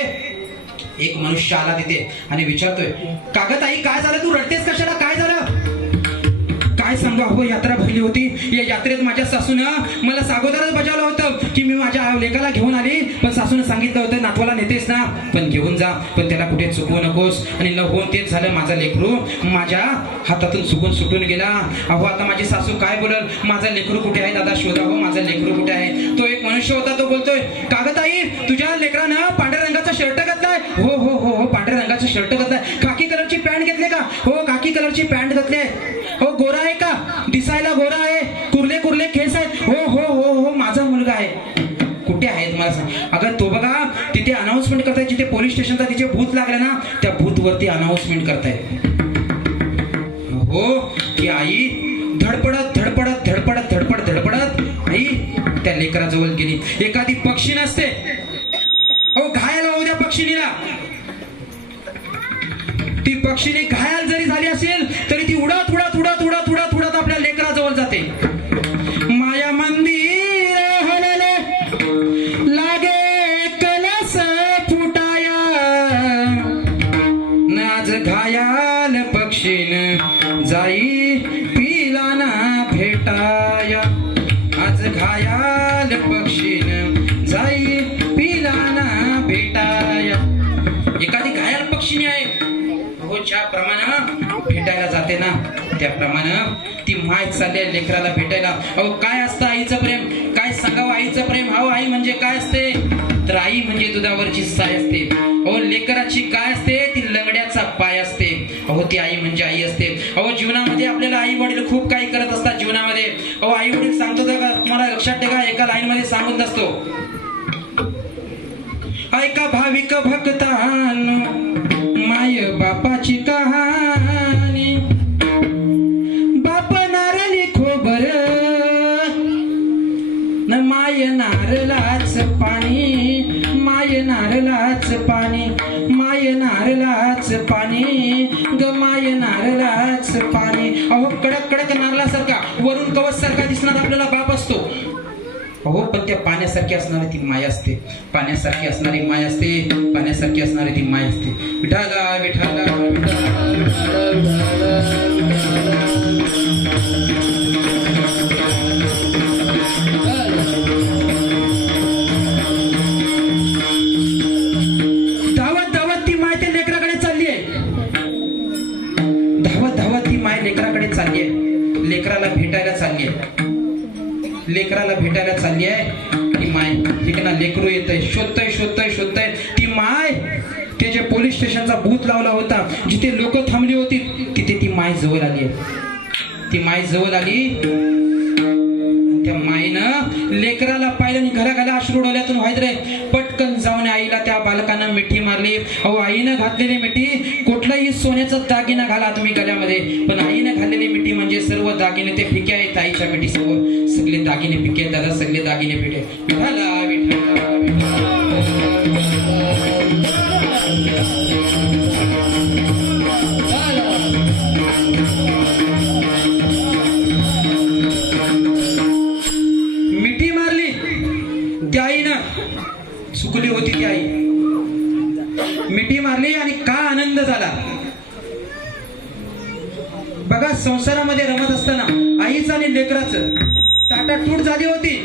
एक मनुष्य आला तिथे आणि विचारतोय कागद आई काय झालं, तू रडतेस कशाला, काय झालं. काय सांगू अहो, यात्रा भरली होती, या यात्रेत माझ्या सासूनं मला सागोदरच बजावलं होतं की मी माझ्या लेकाला घेऊन आली, पण सासूनं सांगितलं होतं नातवाला नेतेस ना पण घेऊन जा, पण त्याला कुठे चुकवू नकोस. आणि न होऊन तेच झालं, माझा लेकरू माझ्या हातातून चुकून सुटून गेला. अहो आता माझी सासू काय बोलल, माझा लेकरू कुठे आहे दादा, शोधा हो माझा लेकरू कुठे आहे. तो एक मनुष्य होता, तो बोलतोय कागद आई तुझ्या लेकरानं पांढऱ्या रंगाचा शर्ट घातलाय, हो हो हो हो पांढऱ्या रंगाचा शर्ट घातलाय, खाकी कलरची पॅन्ट घेतली का, हो खाकी कलरची पॅन्ट घातली आहे, हो गोरा आहे का, दिसायला गोरा आहे, कुर्ले कुर्ले केस आहेत, हो हो हो हो माझा मुलगा आहे. कुठे आहे तुम्हाला सांग. अगं तो बघा तिथे अनाउन्समेंट करताय, जिथे पोलीस स्टेशनचा तिथे भूत लागलं ना त्या भूत वरती अनाउन्समेंट करताय. हो की आई धडपडत धडपडत धडपडत धडपडत धडपडत आई त्या लेकराजवळ गेली. एखादी पक्षी नसते हो घायल होऊ द्या पक्षिणीला, ती पक्षीने घायल जरी झाली असेल तरी ती उडत उडत उडत उडत उडत उडत आपल्या लेकराजवळ जाते. माया मंदिर हलले लागे कलस फुटाया, नाज घायाल पक्षीन जाई पिलाना भेटाया, आज घायाल पक्षीन जाई पिलाना भेटाया. एखादी घायल पक्षीने आहे हो ज्याप्रमाणे भेटायला जाते ना त्याप्रमाणे ती माय चालली आहे लेकराला भेटायला. अहो काय असतं आईचं प्रेम, काय सांगावं आईचं प्रेम. अहो आई म्हणजे काय असते, तर आई म्हणजे दुधावरची साय असते. अहो लेकराची काय असते, ती लंगड्याचा पाय असते. अहो ती आई म्हणजे आई असते. अहो जीवनामध्ये आपल्याला आई वडील खूप काही करत असतात जीवनामध्ये. अहो आई वडील सांगतो का, तुम्हाला लक्षात ठेवा, एका लाईन मध्ये सांगून असतो, ऐका भाविक भक्तांनो माय बापाची कहाणी. बाप नारळी खोबर न माय नारळाच पाणी, माय नारळाच पाणी, माय नारळाच पाणी ग माय नारळाच पाणी. अहो कडक कडक नारळासारखा वरून कवच सारखा दिसणार आपल्याला बाप असतो. हो पण त्या पाण्यासारखी असणारी ती माय असते, पाण्यासारखी असणारी माय असते, पाण्यासारखी असणारी ती माय असते. विठाला विठाला धावत धावत ती माय त्या लेकराकडे चालली आहे. धावत धावत ती माय लेकराकडे चालली आहे, लेकराला भेटायला चालली आहे. लेकराला भेटायला चालली आहे ती माय. ठीक ना, लेकरू येतंय, शोधतय शोधतय शोधतय. ती माय ते जे पोलीस स्टेशनचा बूथ लावला होता, जिथे लोक थांबली होती, तिथे ती माय जवळ आली आहे. ती माय जवळ आली, त्या माईनं लेकराला पाहिलं आणि घराघाला अश्रू डोळ्यातून व्हायत रे. पटकन जाऊन आईला त्या बालकानं मिठी मारली. अहो आईनं घातलेली मिठी, कुठलाही सोन्याचा दागिना घाला तुम्ही गळ्यामध्ये, पण आईनं घातलेली मिठी म्हणजे सर्व दागिने ते फिके आहेत. आईच्या मिठी सर्व सगळे दागिने फिके आहेत दादा, सगळे दागिने फिके. विठाला विठाला मिठी मारली त्या आईनं. चुकली होती ती आई, मिठी मारली आणि का आनंद झाला बघा. संसारामध्ये रमत असताना आईचं आणि लेकराचं ताटातूट झाली होती.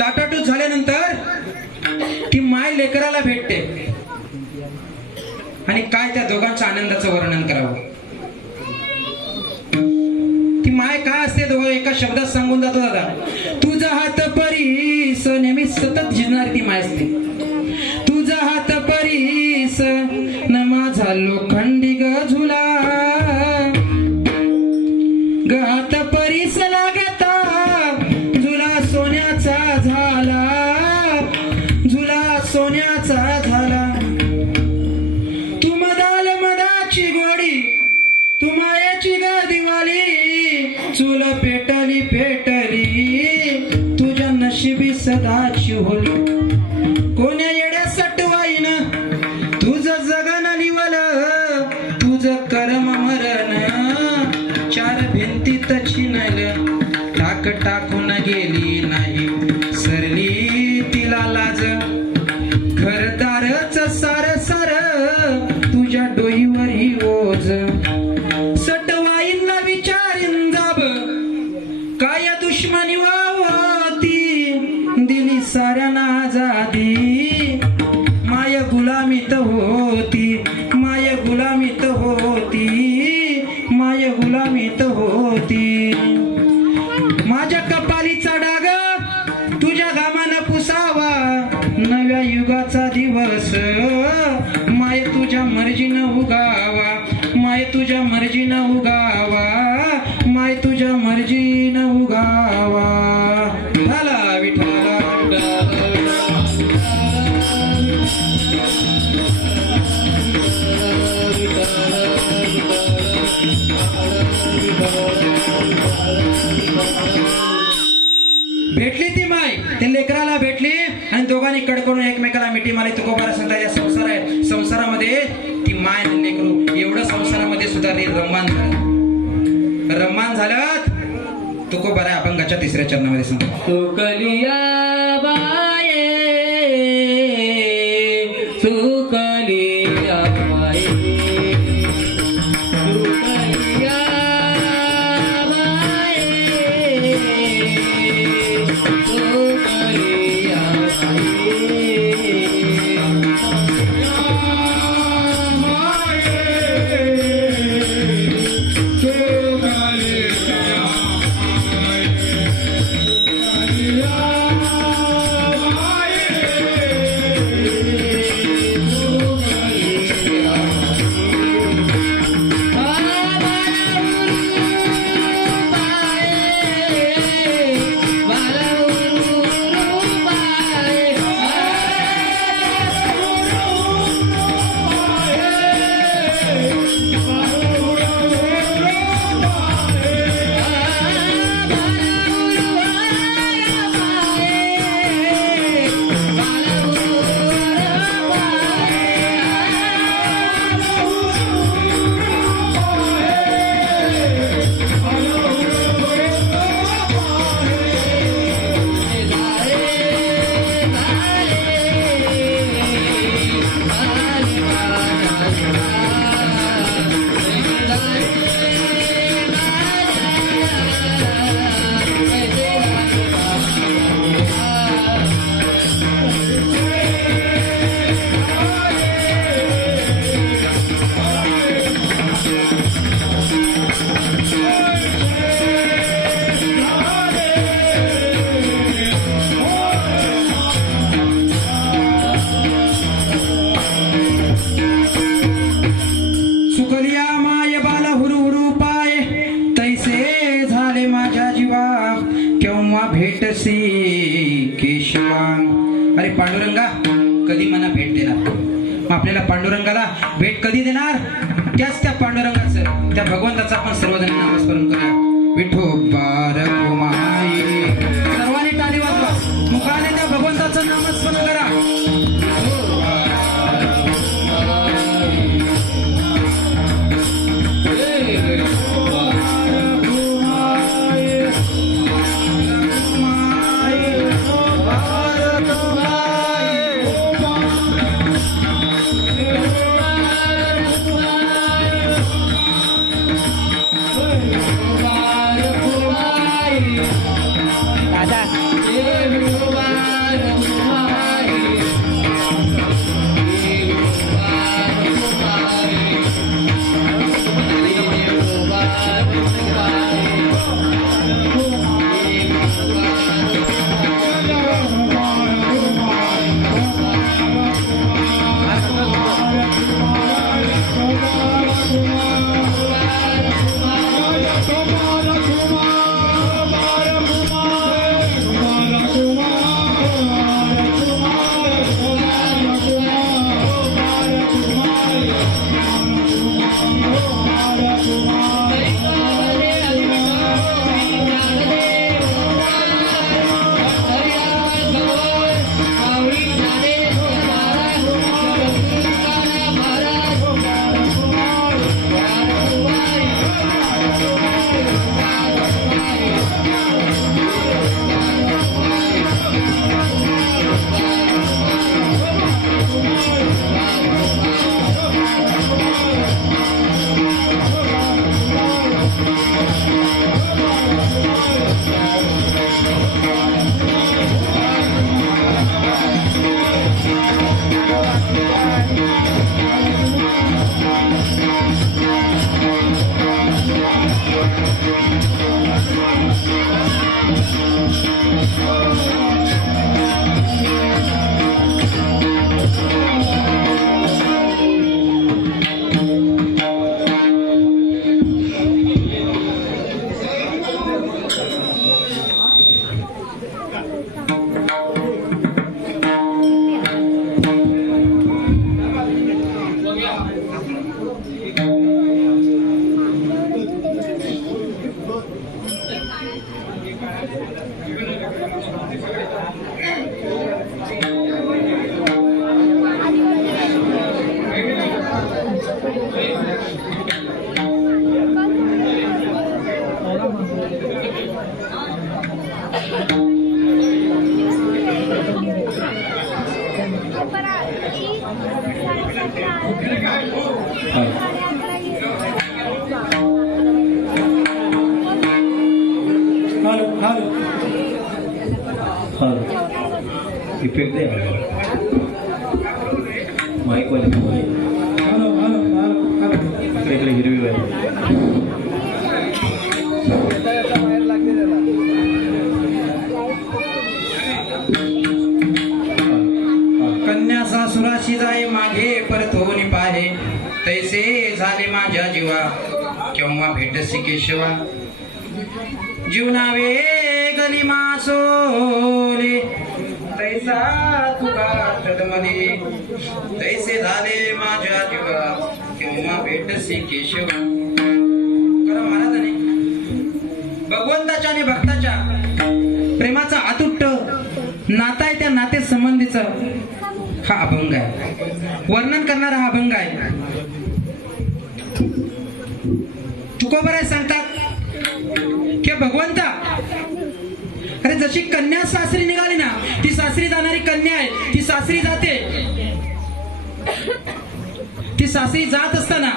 ताटातूट झाल्यानंतर ती माय लेकराला भेटते आणि काय त्या दोघांच्या आनंदाचं वर्णन करावं. ती माय काय असते दोघं एका शब्दात सांगून जातो दादा. तुझा हात परीस नेहमी सतत झिजणारी ती माय असते. तुझा हात परीस न माझा लोखंडी ग झुला, ग हात परीस लागता झुला सोन्याचा झाला, झुला सोन्याचा झाला. तू मदाल मदाची गोडी, तू मायाची ग दिवाळी, चूल पेटली पेटली तुझ्या नशिबी सदाची होली. कोण्या येड्या सटवाईन तुझं जगन लिवल, तुझं कर्म मरण चार भिंतीत छिनल. टाक टाकून गेली नाही सरली तिला लाज, घरदारच सार सार तुझ्या डोईवर ही ओझ. सटवाईंना विचारीन जाब काय दुश्मनी वावती, दिली साऱ्यांना आजादी. माय गुलामीत होती, माय गुलामीत होती, माय गुलामीत होती. माझ्या कपालीचा डाग तुझ्या घामानं पुसावा, नव्या युगाचा दिवस माय तुझ्या मर्जीनं उगावा, माय तुझ्या मर्जीनं उगावा, माय तुझ्या मर्जीनं उगावा. विठाला विठाला भेटली ती माय, ते लेकराला भेटली आणि दोघांनी कडकडून एकमेकाला मिठी मारली. तुकोबारा सांगता या संसार आहे, संसारामध्ये ती माय आणि लेकरू एवढं संसारामध्ये सुद्धा ते रममान झालं. रममान झालं तुकोबारा अभंगाच्या तिसऱ्या चरणामध्ये सांगतो. सुकलिया बाये, सुकलिया बाये, सुकलिया बाये, सुकलिया बाये. आपल्याला पांडुरंगाला भेट कधी देणार? त्याच त्या पांडुरंगाचं, त्या भगवंताचं आपण सर्वजण नामस्मरण करूया. विठोबा रखुमाई. सर्वांनी टाळी वाजवा, मुखाने त्या भगवंताचं नामस्मरण करा. इफेक्ट दे माईक वाले इकडे हिरवी कन्या सासुराशी जाय मागे परतोनी पाहे, तैसे झाले माझ्या जीवा केव्हा भेटसी केशवा. जीवनावे गली मासोले तैसा तुका तदमधी, तैसे झाले माझ्या जीवा केव्हा भेटसी केशवा. कारण महाराजांनी भगवंताच्या आणि भक्ताच्या प्रेमाचा अतुट नाता आहे, त्या नाते संबंधीचा हा अभंग आहे, वर्णन करणारा हा अभंग आहे. तुकोबराय सांगतात की भगवंता, अरे जशी कन्या सासरी निघाली ना, ती सासरी जाणारी कन्या आहे, ती सासरी जाते. ती सासरी जात असताना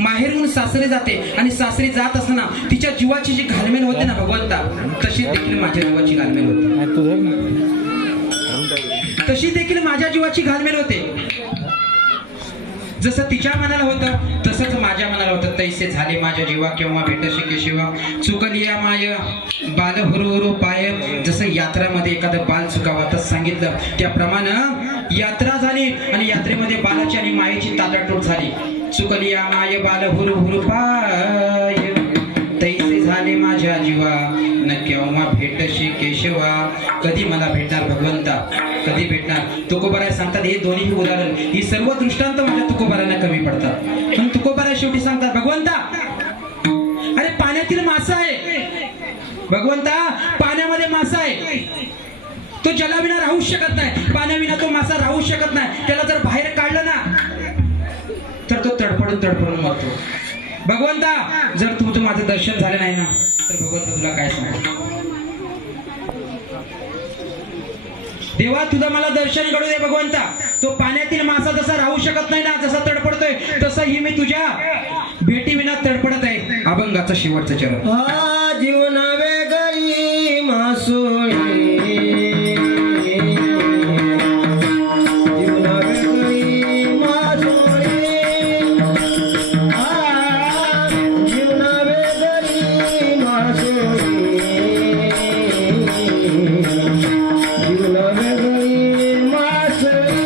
माहेरून सासरी जाते, आणि सासरी जात असताना तिच्या जीवाची जी घालमेल होते ना भगवंता, तशी देखील माझ्या जीवाची घालमेल होते. तशी देखील माझ्या जीवाची घालमेल होते. जसं तिच्या मनाला होतं तसंच माझ्या मनाला होतं. तैसे झाले माझ्या जीवा केव्हा भेटशी केशवा. चुकलिया माय बाल हुरु पाय. जसं यात्रामध्ये एखादं बाल चुकावं तर सांगितलं त्याप्रमाणे यात्रा झाली, आणि यात्रेमध्ये बालाची आणि मायेची ताटाटूट झाली. चुकलिया माय बाल हुरु पाय, तैसे झाले माझ्या जीवा न केव्हा भेटशी केशवा. कधी मला भेटणार भगवंता, कधी भेटणार? तुकोबाराय सांगतात हे दोन्ही उदाहरण, ही सर्व दृष्टांत माझ्या तुकोबारायांना कमी पडतात. पण तुकोबाराय शेवटी सांगतात, भगवंता अरे पाण्यातील मासा आहे, भगवंता पाण्यामध्ये मासा आहे, तो जलाविना राहू शकत नाही, पाण्याविना तो मासा राहू शकत नाही. त्याला जर बाहेर काढलं ना तर तो तडफडून मरतो. भगवंता जर तुझं माझं दर्शन झालं नाही ना तर भगवंता तुला काय सांगू? देवा तुझं मला दर्शन घडू दे भगवंता. तो पाण्यातील मासा जसा राहू शकत नाही ना, जसा तडपडतोय तसंही मी तुझ्या भेटीविना तडपडत आहे. अभंगाचा शेवटचा चरण. जीवना वेगळी मासोळी, जीवना वेगळी मासोळी, जीवना वेगळी मासोळी, जीवना वेगळी मासोळी, जीवना वेगळी मासोळी.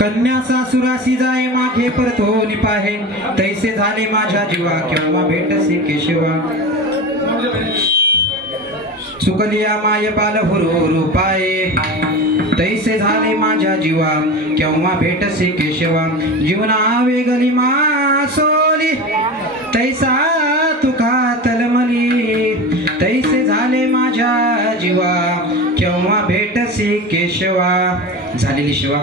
कन्याचा सुरासी जाय मागे परतो निपाहे, तैसे झाले माझ्या जीवा केव्हा भेटसे केशवा. चुकलिया माय बाल रूपाये, तैसे झाले माझ्या जीवा केव्हा भेटसे केशवा. जीवना वेगली मासोली, तैसा तुका तलमली, तैसे झाले माझ्या जीवा केव्हा भेटसे केशवा. झालेली शिवा.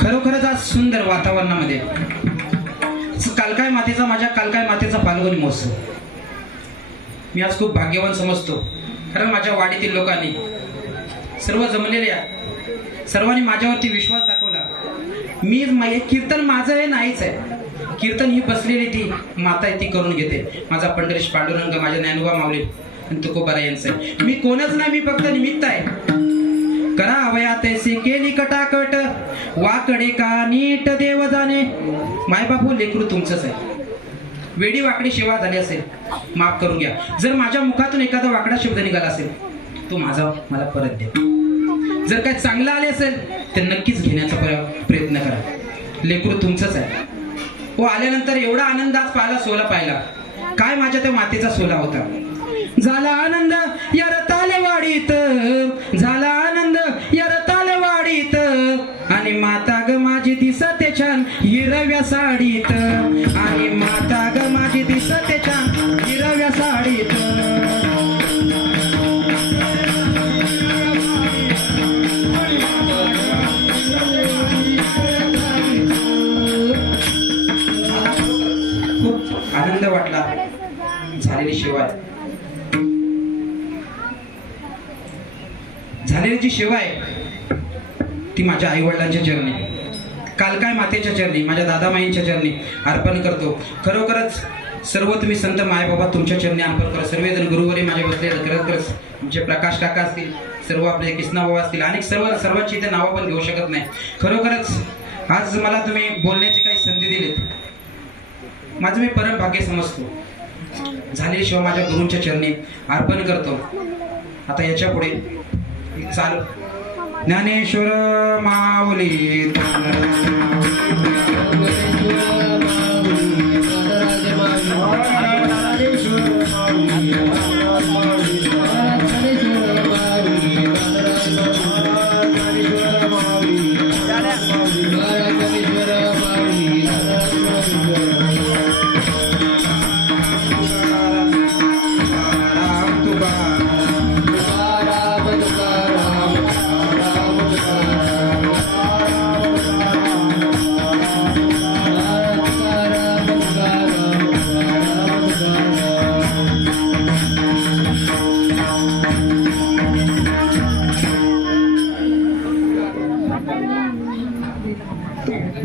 खरोखरच आज सुंदर वातावरणामध्ये कालकाय मातेचा, माझ्या कालकाय मातेचा फाल्गुनी महोत्सव मी आज खूप भाग्यवान समजतो. कारण माझ्या वाडीतील लोकांनी सर्व जमलेल्या सर्वांनी माझ्यावरती विश्वास दाखवला. मी कीर्तन माझं आहे नाहीच आहे, कीर्तन ही बसलेली ती माता आहे ती करून घेते. माझा पंढरीश पांडुरंग, माझ्या ज्ञानोबा माऊली आणि तुकोबाराय यांचं आहे. मी कोणच नाही, मी फक्त निमित्त आहे. करा अवया तैसे केली कटाकट, वाकडे का नीट देव जाणे. मायबापू लेकरू तुमचंच आहे. वेडी वाकडी सेवा झाली असेल माफ करून घ्या. जर माझ्या मुखातून एखादा वाकडा शब्द निघाला असेल तो माझा मला परत द्या. जर काय चांगलं आले असेल तर नक्कीच घेण्याचा प्रयत्न करा. लेकरू तुमचंच आहे. हो आल्यानंतर एवढा आनंद आज पाहिला सोला पाहिला. काय माझ्या त्या मातेचा सोला होता. झाला आनंद या रतालवाडीत, झाला आनंद या रतालवाडीत, आणि माता ग माझी दिसते छान हिरव्या साडीत, आणि माता ग माझी दिसते छान हिरव्या साडीत. खूप आनंद वाटला झालेली सेवा. झालेली जी सेवा आहे ती माझ्या आई वडिलांच्या चरणी, कालकाय मातेच्या चरणी, माझ्या दादामाईंच्या चरणी अर्पण करतो. खरोखरच सर्व तुम्ही संत मायबाबा तुमच्या चरणी अर्पण करा. सर्वजण गुरुवारी माझे बसले खरंच आमचे प्रकाश काका असतील, सर्व आपले कृष्णाबाबा असतील, आणि सर्वांची इथे नावं पण घेऊ शकत नाही. खरोखरच आज मला तुम्ही बोलण्याची काही संधी दिलीत, माझं मी परम भाग्य समजतो. झालेली सेवा माझ्या गुरूंच्या चरणी अर्पण करतो. आता याच्या पुढे चाल ज्ञानेश्वर माऊली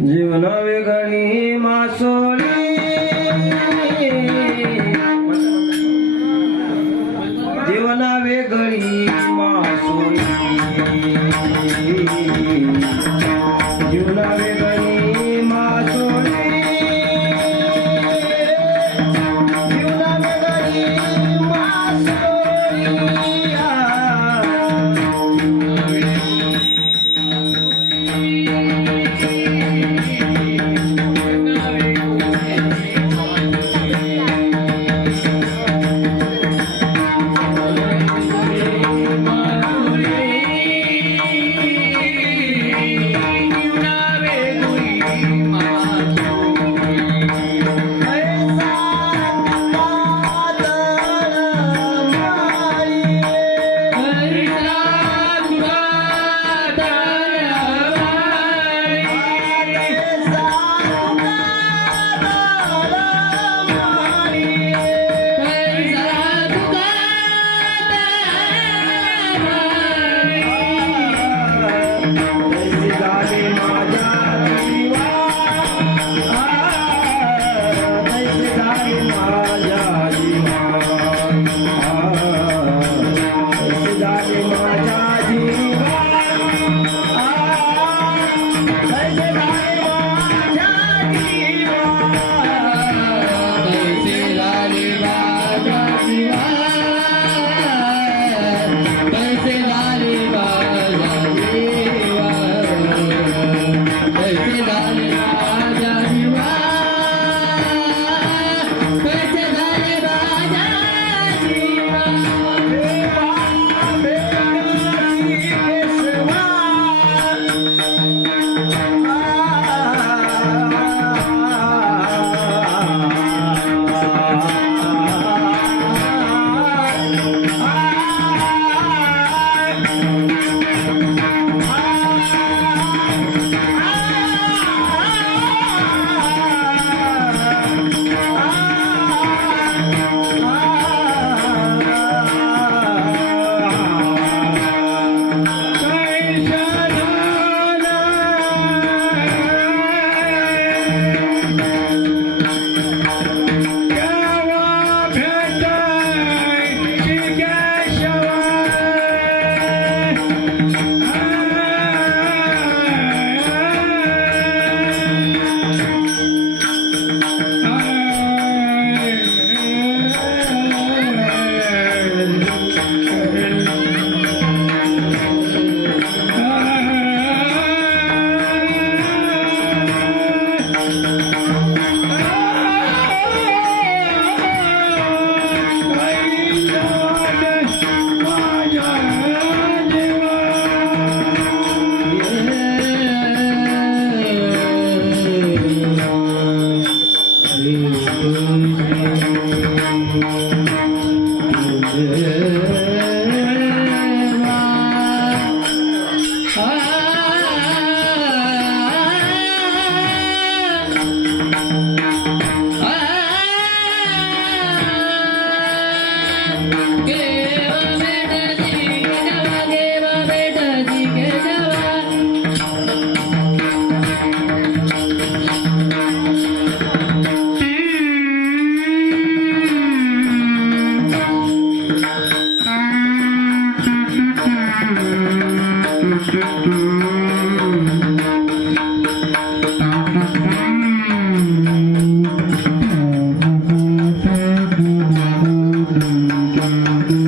जीवना वेगळी मासोळी, जीवना वेगळी मासोळी, जीवना वेगळी मासोळी, जीवना वेगळी मासोळी. माऊली Thank you.